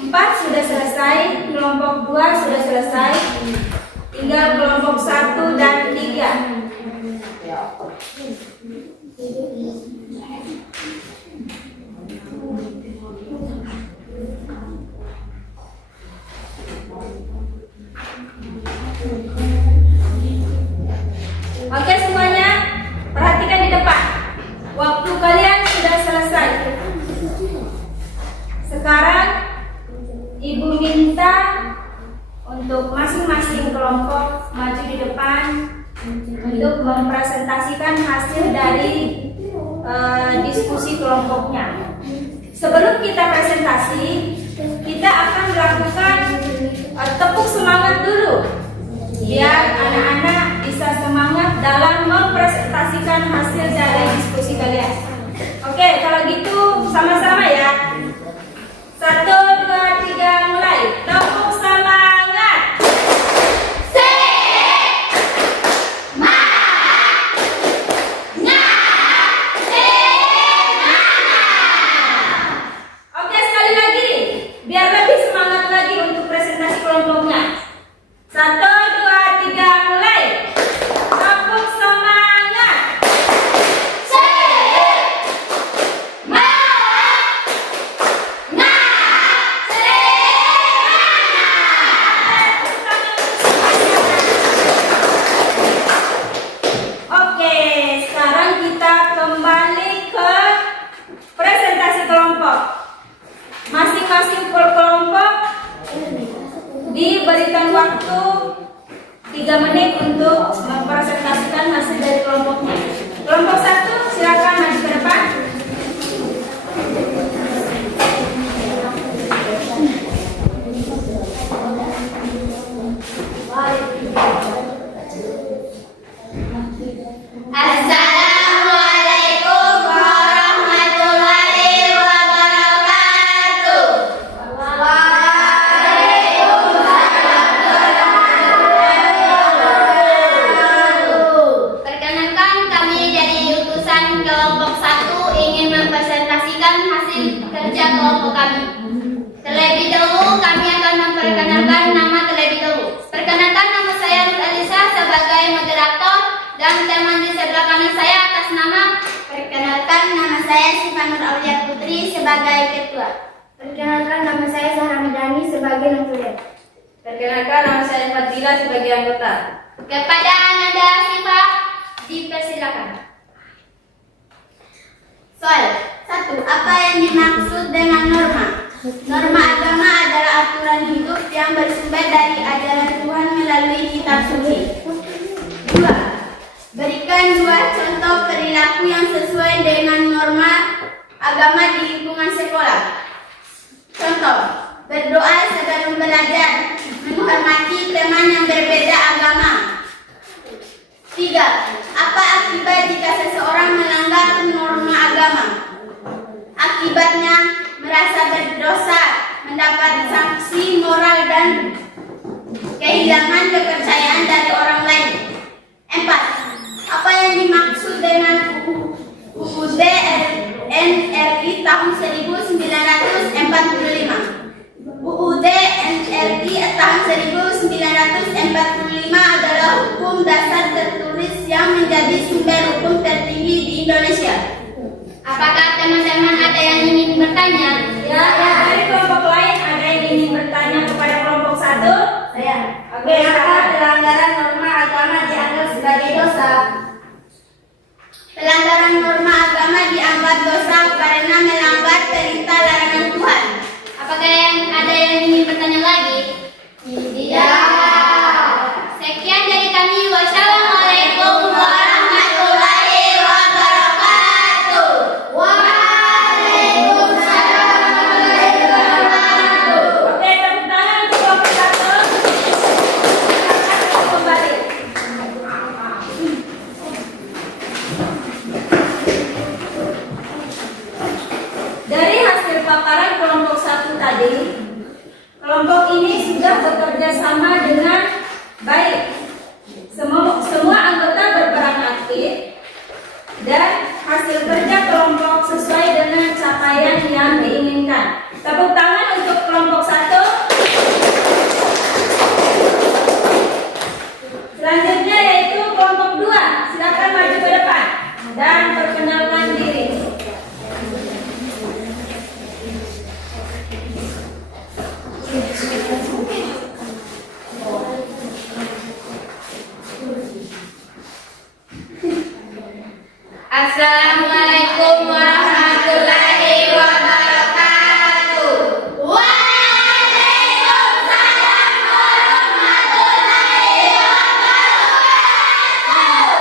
4 sudah selesai, kelompok 2 sudah selesai. Tinggal kelompok 1 dan 3. Oke semuanya, perhatikan di depan. Waktu kalian sudah selesai. Sekarang Ibu minta untuk masing-masing kelompok maju di depan untuk mempresentasikan hasil dari diskusi kelompoknya. Sebelum kita presentasi, kita akan melakukan tepuk semangat dulu, biar anak-anak bisa semangat dalam mempresentasikan hasil dari diskusi kalian. Oke, kalau gitu sama-sama ya. 1, 2, 3, mulai. Tepuk semangat. Oke, sekali lagi, biar lebih semangat lagi untuk presentasi kelompoknya. 1, 2, 3, mulai. Tepuk semangat. Oke, sekarang kita kembali ke presentasi kelompok. Masing-masing kelompok diberikan waktu 3 menit untuk mempresentasikan hasil dari kelompoknya. Kelompok 1 silakan maju ke depan. Assalamualaikum warahmatullahi wabarakatuh. Perkenalkan, kami dari utusan kelompok 1 ingin mempresentasikan hasil kerja kelompok kami. Terlebih dahulu kami akan memperkenalkan nama terlebih dahulu. Perkenalkan, nama saya Nur Alisa sebagai moderator dan teman di sebelah kanan saya atas nama. Perkenalkan, nama saya Sifanur Aulia Putri sebagai ketua. Perkenalkan, nama saya Zahra Medani sebagai notulen. Perkenalkan, nama saya Fadila sebagai anggota. Kepada Ananda Sifa dipersilakan. Soal 1. Apa yang dimaksud dengan norma? Norma agama adalah aturan hidup yang bersumber dari ajaran Tuhan melalui kitab suci. 2. Berikan 2 contoh perilaku yang sesuai dengan norma agama di lingkungan sekolah. Contoh, berdoa sebelum belajar, menghormati teman yang berbeda agama. 3. Apa akibat jika seseorang melanggar norma agama? Akibatnya merasa berdosa, mendapat sanksi moral dan kehilangan kepercayaan dari orang lain. 4. Apa yang dimaksud dengan UUD NRI tahun 1945? UUD NRI tahun 1945 adalah hukum dasar tertulis yang menjadi sumber hukum tertinggi di Indonesia. Apakah teman-teman ada yang ingin bertanya? Ya, dari kelompok lain ada yang ingin bertanya kepada kelompok 1? Saya. Oke, silakan. Pelanggaran norma agama dianggap sebagai dosa? dianggap dosa karena melanggar perintah larangan Tuhan. Apakah ada yang ingin bertanya lagi? Tidak. Sekian dari kami. Wassalamualaikum warahmatullahi wabarakatuh. Waalaikumsalam warahmatullahi wabarakatuh. Oke, tepuk tangan untuk kelompok 1. Silakan kembali. Dari hasil paparan kelompok 1 tadi, kelompok ini sudah bekerja sama dengan baik. Semua anggota berperan aktif dan hasil kerja kelompok sesuai dengan capaian yang diinginkan. Tepuk tangan untuk kelompok 1. Selanjutnya yaitu kelompok 2. Silakan maju ke depan dan perkenalkan diri. Assalamualaikum warahmatullahi wabarakatuh. Waalaikumsalam warahmatullahi wabarakatuh.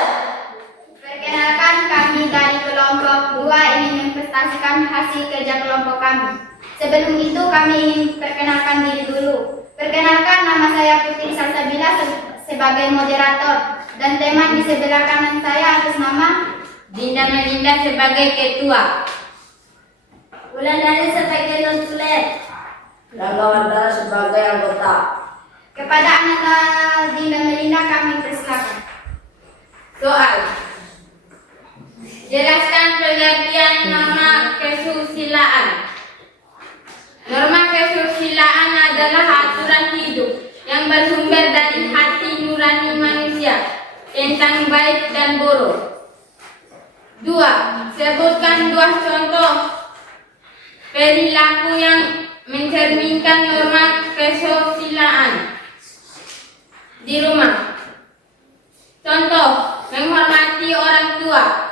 Perkenalkan, kami dari kelompok 2 ingin mempresentasikan hasil kerja kelompok kami. Sebelum itu kami ingin perkenalkan diri dulu. Perkenalkan, nama saya Putri Salsabila sebagai moderator dan teman di sebelah kanan saya atas nama Dinda Melinda sebagai ketua. Wulandari sebagai konsuler. Langgawan sebagai anggota. Kepada anak Dinda Melinda kami persilakan. Soal. Jelaskan pengertian norma kesusilaan. Norma kesusilaan adalah aturan hidup yang bersumber dari hati nurani manusia tentang baik dan buruk. 2. Sebutkan 2 contoh perilaku yang mencerminkan norma kesusilaan di rumah. Contoh, menghormati orang tua,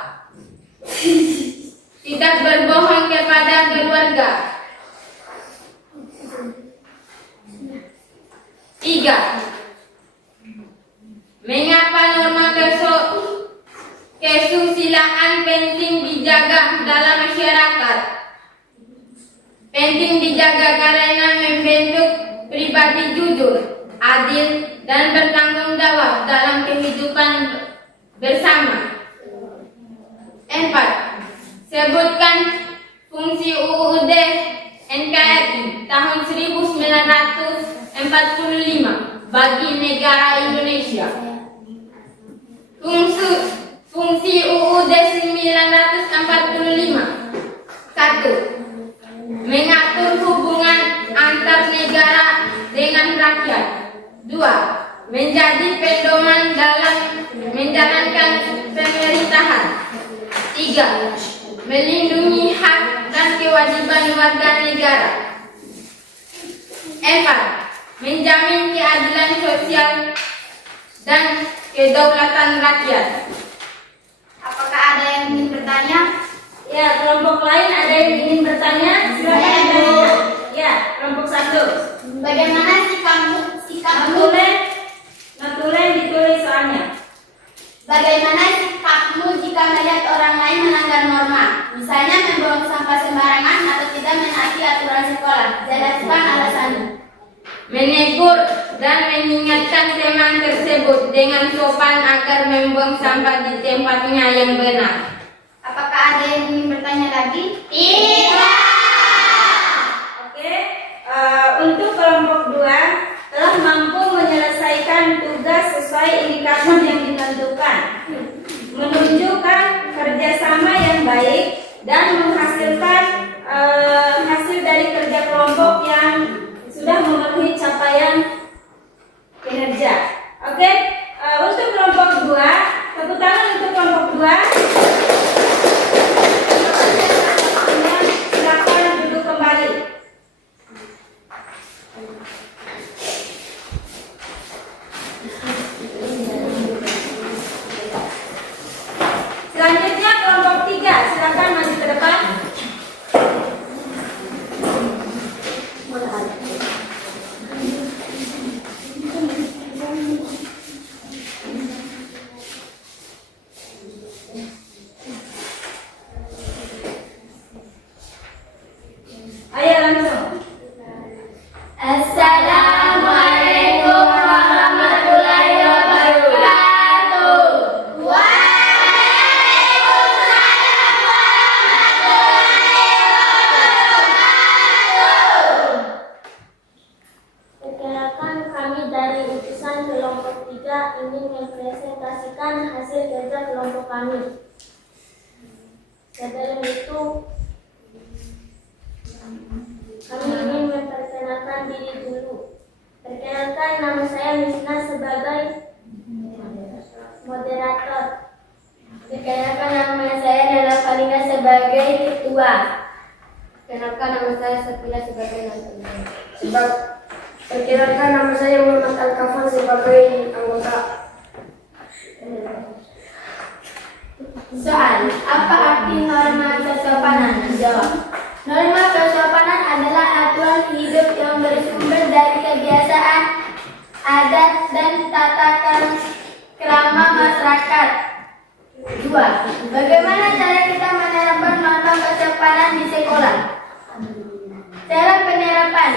tidak berbohong kepada keluarga. 3. Mengapa norma kesusilaan penting dijaga dalam masyarakat? Penting dijaga karena membentuk pribadi jujur, adil, dan bertanggung jawab dalam kehidupan bersama. 4. Sebutkan fungsi UUD NKRI tahun 1945 bagi negara Indonesia. Fungsi UUD 1945. 1. Mengatur hubungan antar negara dengan rakyat. 2. Menjadi pedoman dalam menjalankan pemerintahan. 3. Melindungi hak dan kewajiban warga negara. 4. Menjamin keadilan sosial dan kedaulatan rakyat. Apakah ada yang ingin bertanya? Ya, kelompok lain ada yang ingin bertanya? Silakan bertanya. Ya, kelompok 1. Bagaimana sikapmu? Natulen ditulis soalnya. Bagaimana sikapmu jika melihat orang lain melanggar norma? Misalnya membuang sampah sembarangan atau tidak menaati aturan sekolah. Jelaskan alasannya. Menegur dan mengingatkan teman tersebut dengan sopan agar membuang sampah di tempatnya yang benar. Apakah ada yang ingin bertanya lagi? Tidak. Oke, untuk kelompok 2 telah mampu menyelesaikan tugas sesuai indikator yang ditentukan, menunjukkan kerjasama yang baik dan menghasilkan hasil dari kerja kelompok yang sudah memenuhi capaian kinerja. Oke, untuk kelompok 2, tepuk tangan untuk kelompok 2. Silakan duduk kembali. Selanjutnya kelompok 3, silakan maju kami. Sebelum itu, kami ingin memperkenalkan diri dulu. Perkenalkan, nama saya Misna sebagai moderator. Perkenalkan, nama saya Nela Falina sebagai ketua. Perkenalkan, nama saya Satila sebagai anggota. Perkenalkan, nama saya Muhammad Al-Kafan sebagai anggota. Soal, apa arti norma kesopanan? Jawab. Norma kesopanan adalah aturan hidup yang bersumber dari kebiasaan, adat, dan tata krama masyarakat. 2. Bagaimana cara kita menerapkan norma kesopanan di sekolah? Cara penerapan: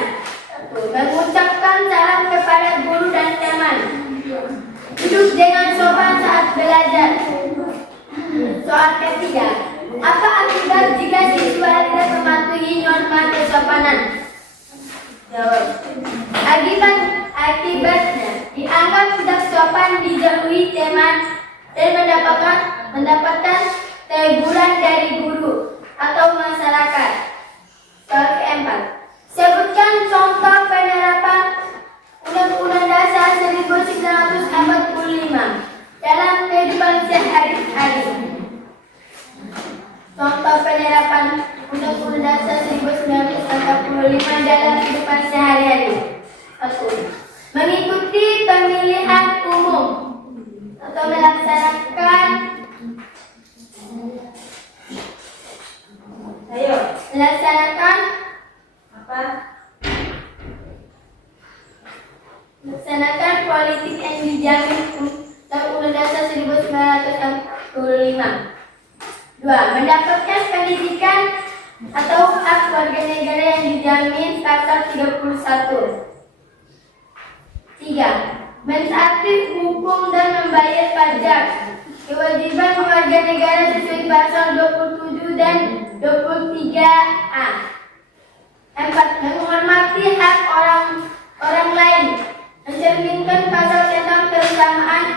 mengucapkan salam kepada guru dan teman. Duduk dengan sopan saat belajar. Soal ketiga, apa akibat jika siswa tidak mematuhi norma kesopanan? Jawab. Akibatnya dianggap tidak sopan, dijauhi teman, dan mendapatkan teguran dari guru atau masyarakat. Soal keempat, sebutkan contoh penerapan Undang-Undang Dasar 1945 dalam kehidupan sehari-hari. Contoh penerapan Undang-Undang Dasar 1945 dalam kehidupan sehari-hari. 1. Mengikuti pemilihan umum atau melaksanakan Apa? Melaksanakan politik yang dijamin Undang-Undang Dasar 1945. 2. Mendapatkan pendidikan atau hak warga negara yang dijamin pasal 31. 3. Mentaati hukum dan membayar pajak. Kewajiban warga negara sesuai pasal 27 dan 23A. 4. Menghormati hak orang lain, mencerminkan pasal tentang kesamaan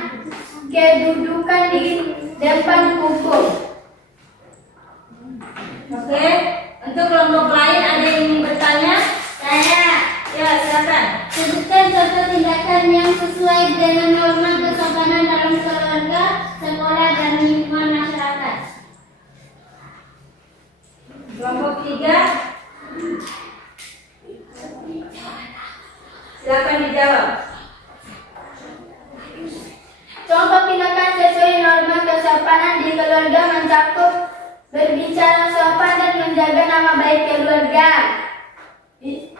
kedudukan di depan hukum. Oke, untuk kelompok lain ada yang ingin bertanya? Saya Ya, silakan. sebutkan contoh tindakan yang sesuai dengan norma kesopanan dalam keluarga, sekolah, dan lingkungan masyarakat. Kelompok 3. Silakan dijawab. Contoh tindakan sesuai norma kesopanan di keluarga mencakup berbicara sopan dan menjaga nama baik keluarga.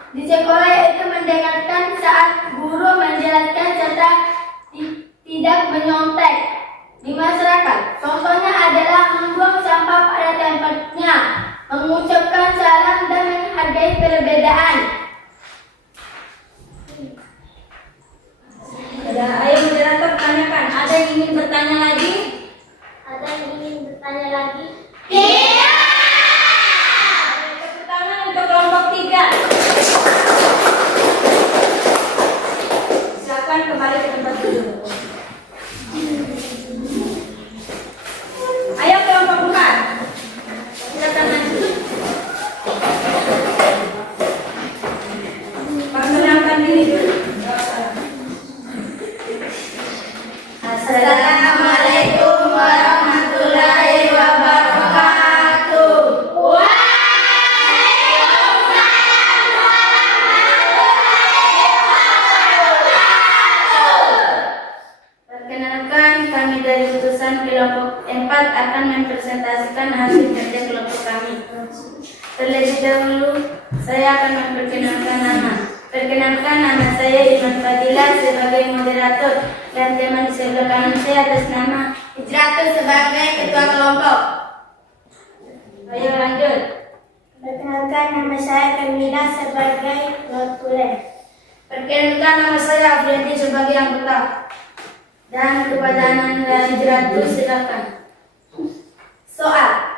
Di sekolah yaitu mendengarkan saat guru menjelaskan serta tidak menyontek. Di masyarakat, contohnya adalah membuang sampah pada tempatnya, mengucapkan salam dan menghargai perbedaan. Ayo moderator tanyakan. Ada yang ingin bertanya lagi? Ada yang ingin bertanya lagi? Tepuk tangan untuk kelompok 3. Silakan kembali ke tempat duduk. Ayo kelompok 4. Silakan maju. Perkenalkan diri dulu. Assalamualaikum warahmatullahi wabarakatuh. Perkenalkan, kami dari utusan kelompok 4 akan mempresentasikan hasil kerja kelompok kami. Terlebih dahulu, saya akan memperkenalkan nama. Perkenalkan, nama saya Iman Fadila sebagai moderator dan teman di sebelah kanan saya atas nama Hijratul sebagai ketua kelompok. Ayo lanjut. Perkenalkan, nama saya Kamila sebagai notulen. Perkenalkan, nama saya Afriyati sebagai anggota. Dan kepada Nanda Hijratul silakan. Soal.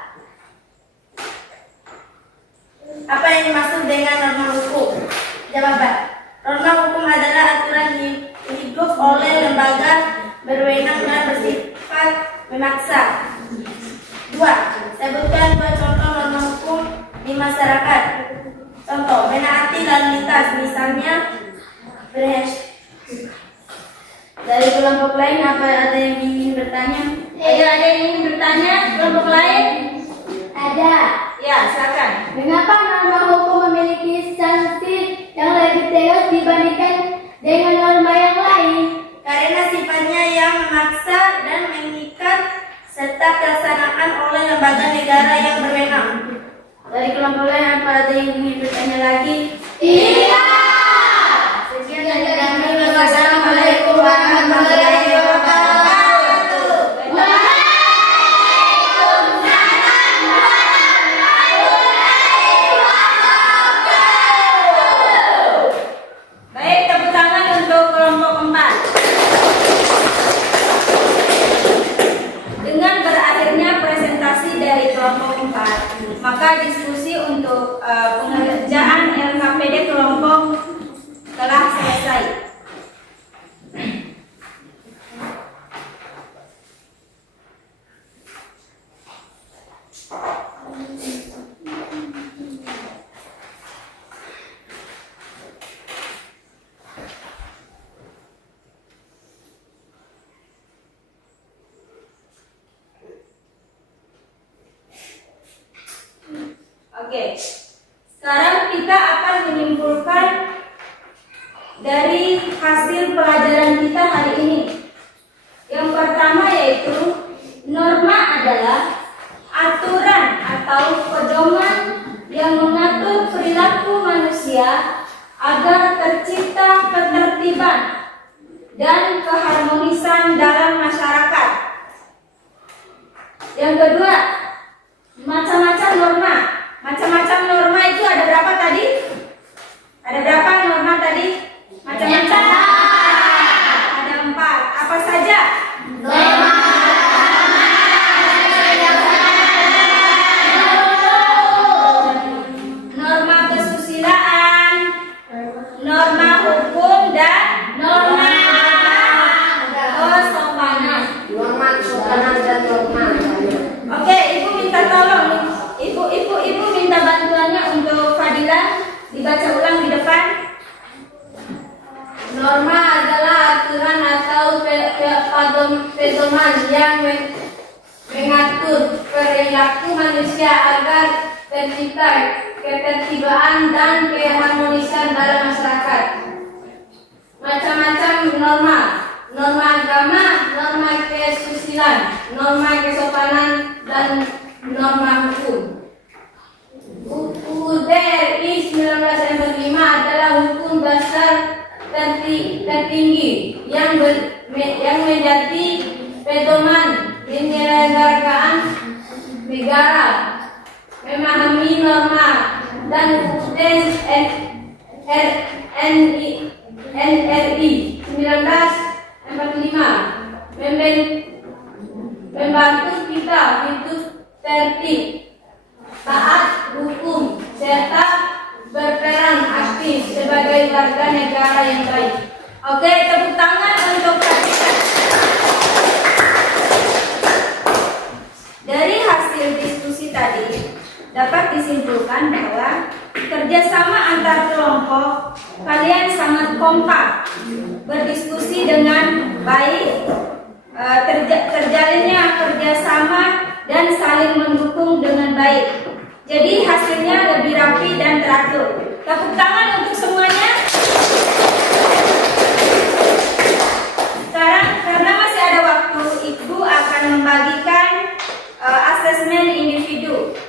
Apa yang dimaksud dengan norma hukum? Jawaban. Norma hukum adalah aturan hidup oleh lembaga berwenang dan bersifat memaksa 2. Sebutkan 2 contoh norma hukum di masyarakat. Contoh, menaati lalu lintas, misalnya dari kelompok lain apa ada yang ingin bertanya? Ayo, ada yang ingin bertanya? Kelompok lain? Ada. Ya, silakan. Mengapa norma hukum memiliki sanksi yang lebih tegas dibandingkan dengan norma yang lain? Karena sifatnya yang memaksa dan mengikat serta pelaksanaan oleh lembaga negara yang berwenang. Dari kelompok lain apa ada yang ingin bertanya lagi? Iya. Sekian dari kami. Wassalamualaikum warahmatullahi wabarakatuh. Baik, tepuk tangan untuk kelompok 4. Dengan berakhirnya presentasi dari kelompok 4, maka diskusi untuk pengerjaan LKPD kelompok telah selesai. Oke, sekarang kita akan menyimpulkan dari hasil pelajaran kita hari ini. Yang pertama yaitu norma adalah aturan atau pedoman yang mengatur perilaku manusia agar tercipta ketertiban dan keharmonisan dalam masyarakat. Yang kedua, macam-macam norma. Macam-macam norma itu ada berapa tadi? Ada berapa norma tadi? Macam-macam. Ada 4. Apa saja? Norma kesusilaan, norma hukum, dan norma kesopanan. Oke, Ibu minta tolong. Ibu minta bantuannya untuk Fadila dibaca ulang di depan. Norma adalah aturan atau pedoman yang mengatur perilaku manusia agar tercipta ketertiban dan keharmonisan dalam masyarakat. Macam-macam norma. Norma agama, norma kesusilaan, norma kesopanan, dan norma hukum. UUD RI 1945 adalah hukum dasar tertinggi yang menjadi pedoman penyelenggaraan negara. Memahami norma dan UUD NRI 1945 membantu kita hidup tertib, taat hukum, serta berperan aktif sebagai warga negara yang baik. Oke, tepuk tangan untuk Fadila. Dari hasil diskusi tadi dapat disimpulkan bahwa kerjasama antar kelompok kalian sangat kompak, berdiskusi dengan baik, terjalinnya kerjasama dan saling mendukung dengan baik. Jadi hasilnya lebih rapi dan teratur. Tepuk tangan untuk semuanya. Sekarang karena masih ada waktu, Ibu akan membagikan asesmen individu.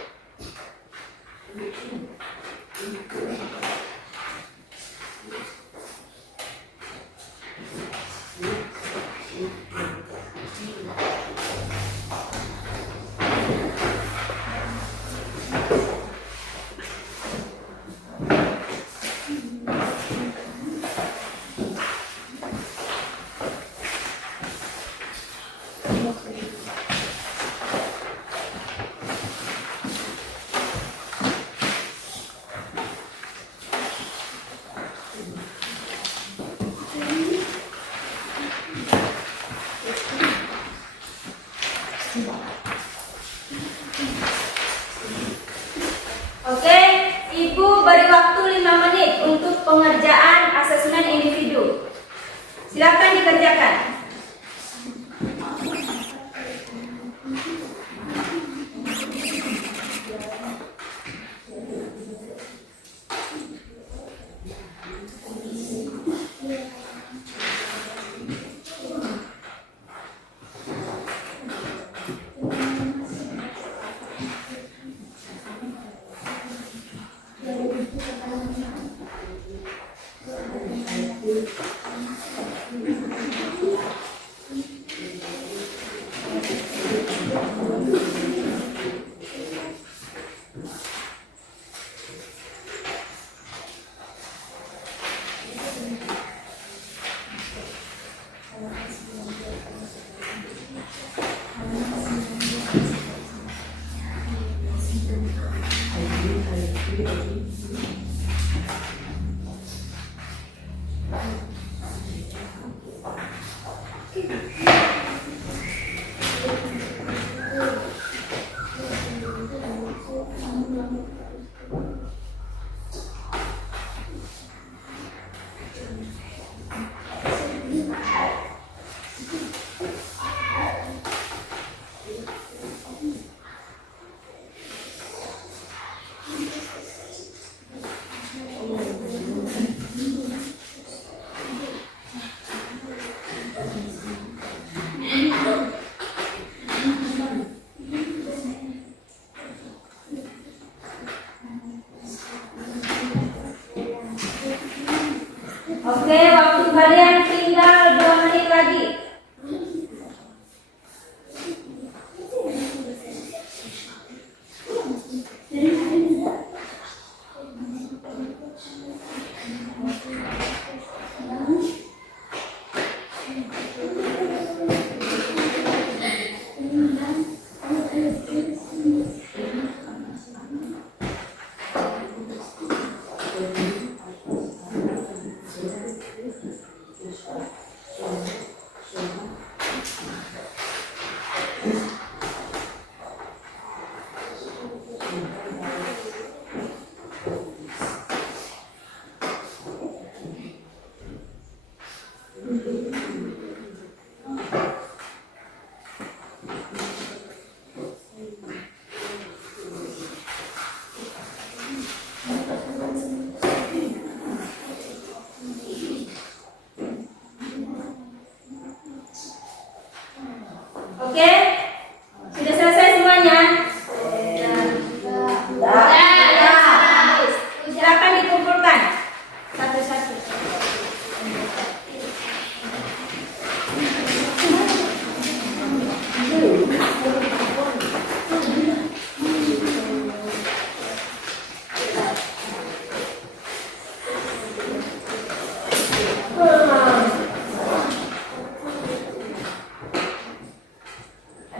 Oke, Ibu beri waktu 5 menit untuk pengerjaan asesmen individu. Silakan dikerjakan. Oke, waktu kalian tinggal 2 menit lagi. Oke, sudah selesai semuanya? Silakan dikumpulkan satu-satu.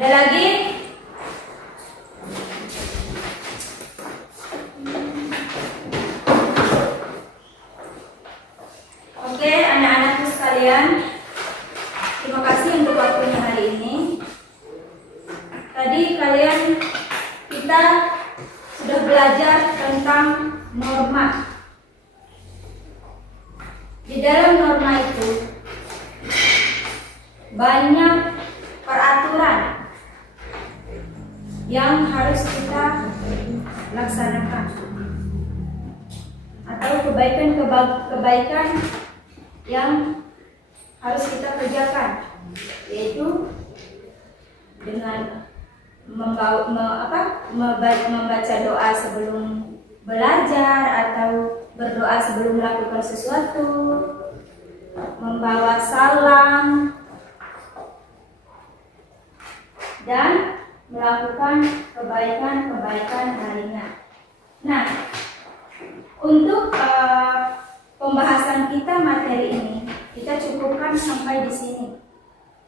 Ada lagi? Oke, anak-anakku sekalian, terima kasih untuk waktunya hari ini. Tadi kita sudah belajar tentang norma. Di dalam norma itu banyak peraturan yang harus kita laksanakan, atau kebaikan yang harus kita kerjakan, yaitu dengan membaca doa sebelum belajar atau berdoa sebelum melakukan sesuatu, membawa salam, dan melakukan kebaikan harinya. Nah, untuk pembahasan kita materi ini kita cukupkan sampai di sini.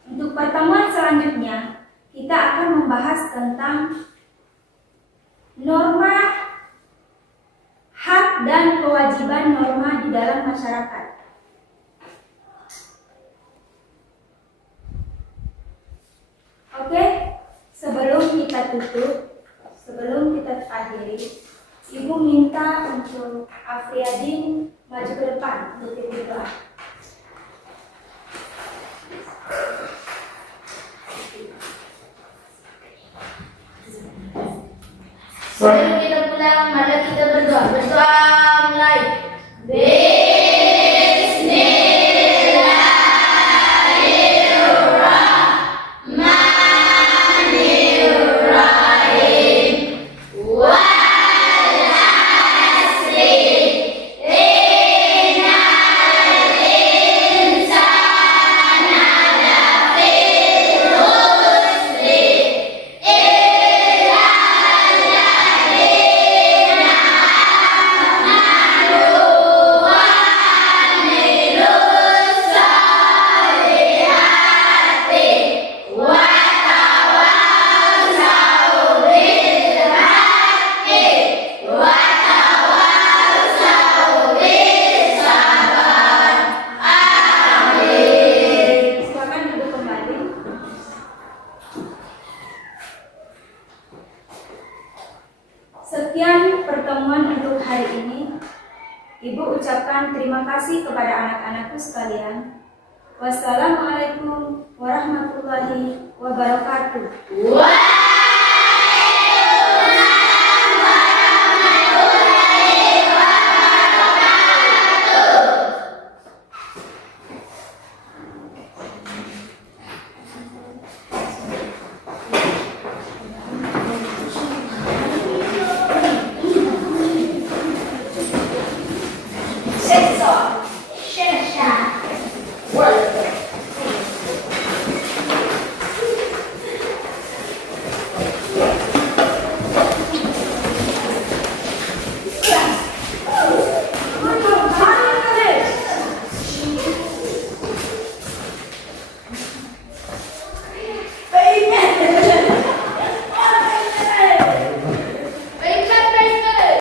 Untuk pertemuan selanjutnya kita akan membahas tentang norma, hak dan kewajiban norma di dalam masyarakat. Oke, sebelum kita tutup, sebelum kita akhiri, Ibu minta untuk Afriyadin maju ke depan untuk pimpin doa. Sebelum kita pulang, mari kita berdoa. Berdoa mulai. Silakan duduk kembali. Sekian pertemuan untuk hari ini. Ibu ucapkan terima kasih kepada anak-anakku sekalian. Wassalamualaikum warahmatullahi wabarakatuh.